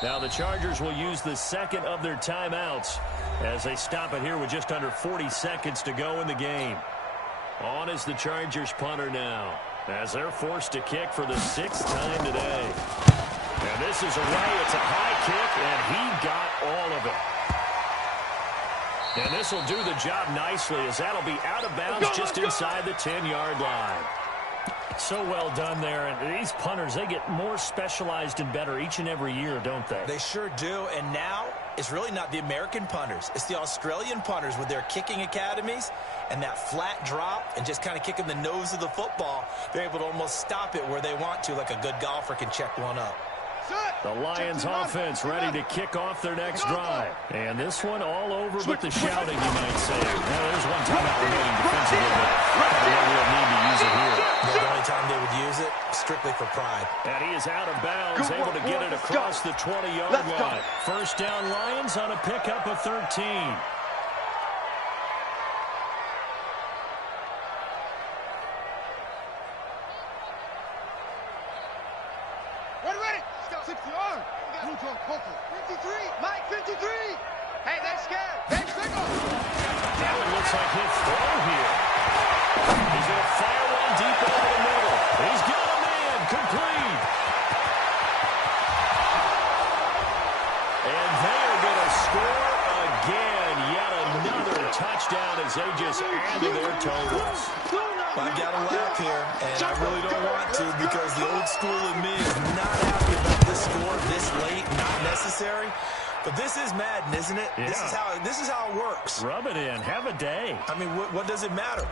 Now the Chargers will use the second of their timeouts as they stop it here with just under 40 seconds to go in the game. On is the Chargers punter now as they're forced to kick for the 6th time today. And this is away. It's a high kick, and he got all of it. And this will do the job nicely as that'll be out of bounds just inside the 10-yard line. So well done there. And these punters, they get more specialized and better each and every year, don't they? They sure do. And now it's really not the American punters. It's the Australian punters with their kicking academies and that flat drop and just kind of kicking the nose of the football. They're able to almost stop it where they want to, like a good golfer can check one up. The Lions offense ready to kick off their next drive. And this one all over but the shouting, you might say. Now, there's one timeout remaining defensively, but no real need to use it here. The only time they would use it, strictly for pride. And he is out of bounds, able to get it across the 20-yard line. First down Lions on a pickup of 13. Ready. 60 yards. Blue Joe Coco. 53. Mike, 53. Hey, they're scared. They're signal. Now it looks like he'll throw here. He's going to fire one deep over the middle. He's got a man. Complete. And they are going to score again. Yet another touchdown as they just added their totals. I've got to laugh here, and I really don't want to because the old school in me is not happy about this score this late, not necessary. But this is Madden, isn't it? Yeah. This is how it works. Rub it in. Have a day. I mean, what does it matter?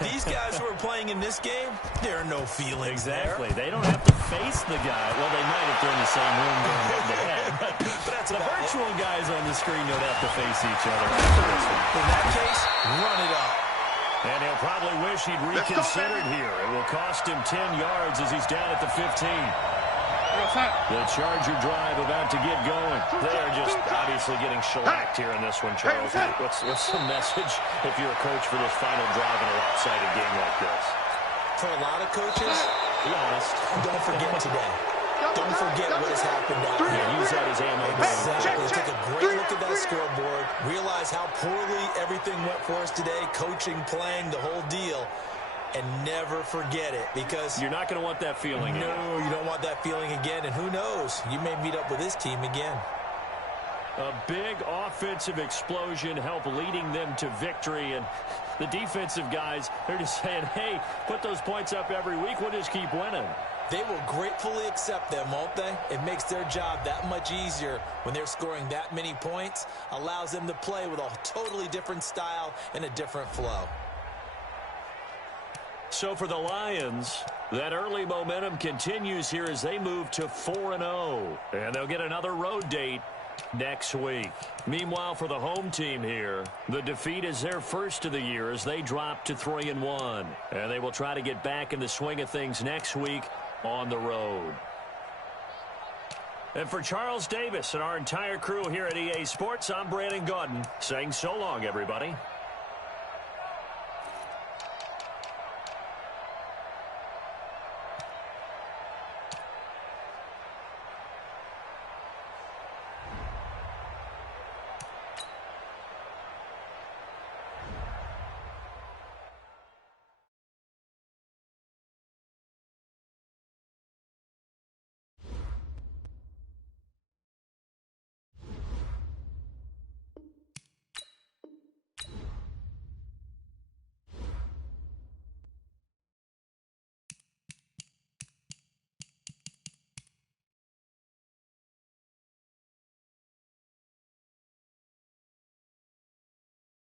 These guys who are playing in this game, there are no feelings Exactly. there. They don't have to face the guy. Well, they might if they're in the same room going head-to-head. But that's the about virtual guys on the screen don't have to face each other after this one. In that case, run it up. And he'll probably wish he'd reconsidered here. It will cost him 10 yards as he's down at the 15. The Charger drive about to get going. They are just obviously getting shellacked here in this one, Charles. What's the message if you're a coach for this final drive in a lopsided game like this? For a lot of coaches, Be honest. don't forget today. Don't forget what has happened out here. Yeah, use that as ammo. Exactly. Take a great look at that scoreboard. Realize how poorly everything went for us today. Coaching, playing, the whole deal. And never forget it because You're not going to want that feeling. No, you don't want that feeling again. And who knows? You may meet up with this team again. A big offensive explosion helped leading them to victory. And the defensive guys, they're just saying, hey, put those points up every week. We'll just keep winning. They will gratefully accept them, won't they? It makes their job that much easier when they're scoring that many points. Allows them to play with a totally different style and a different flow. So for the Lions, that early momentum continues here as they move to 4-0. And they'll get another road date next week. Meanwhile, for the home team here, the defeat is their first of the year as they drop to 3-1. And they will try to get back in the swing of things next week on the road. And for Charles Davis and our entire crew here at EA Sports, I'm Brandon Gaudin saying so long, everybody.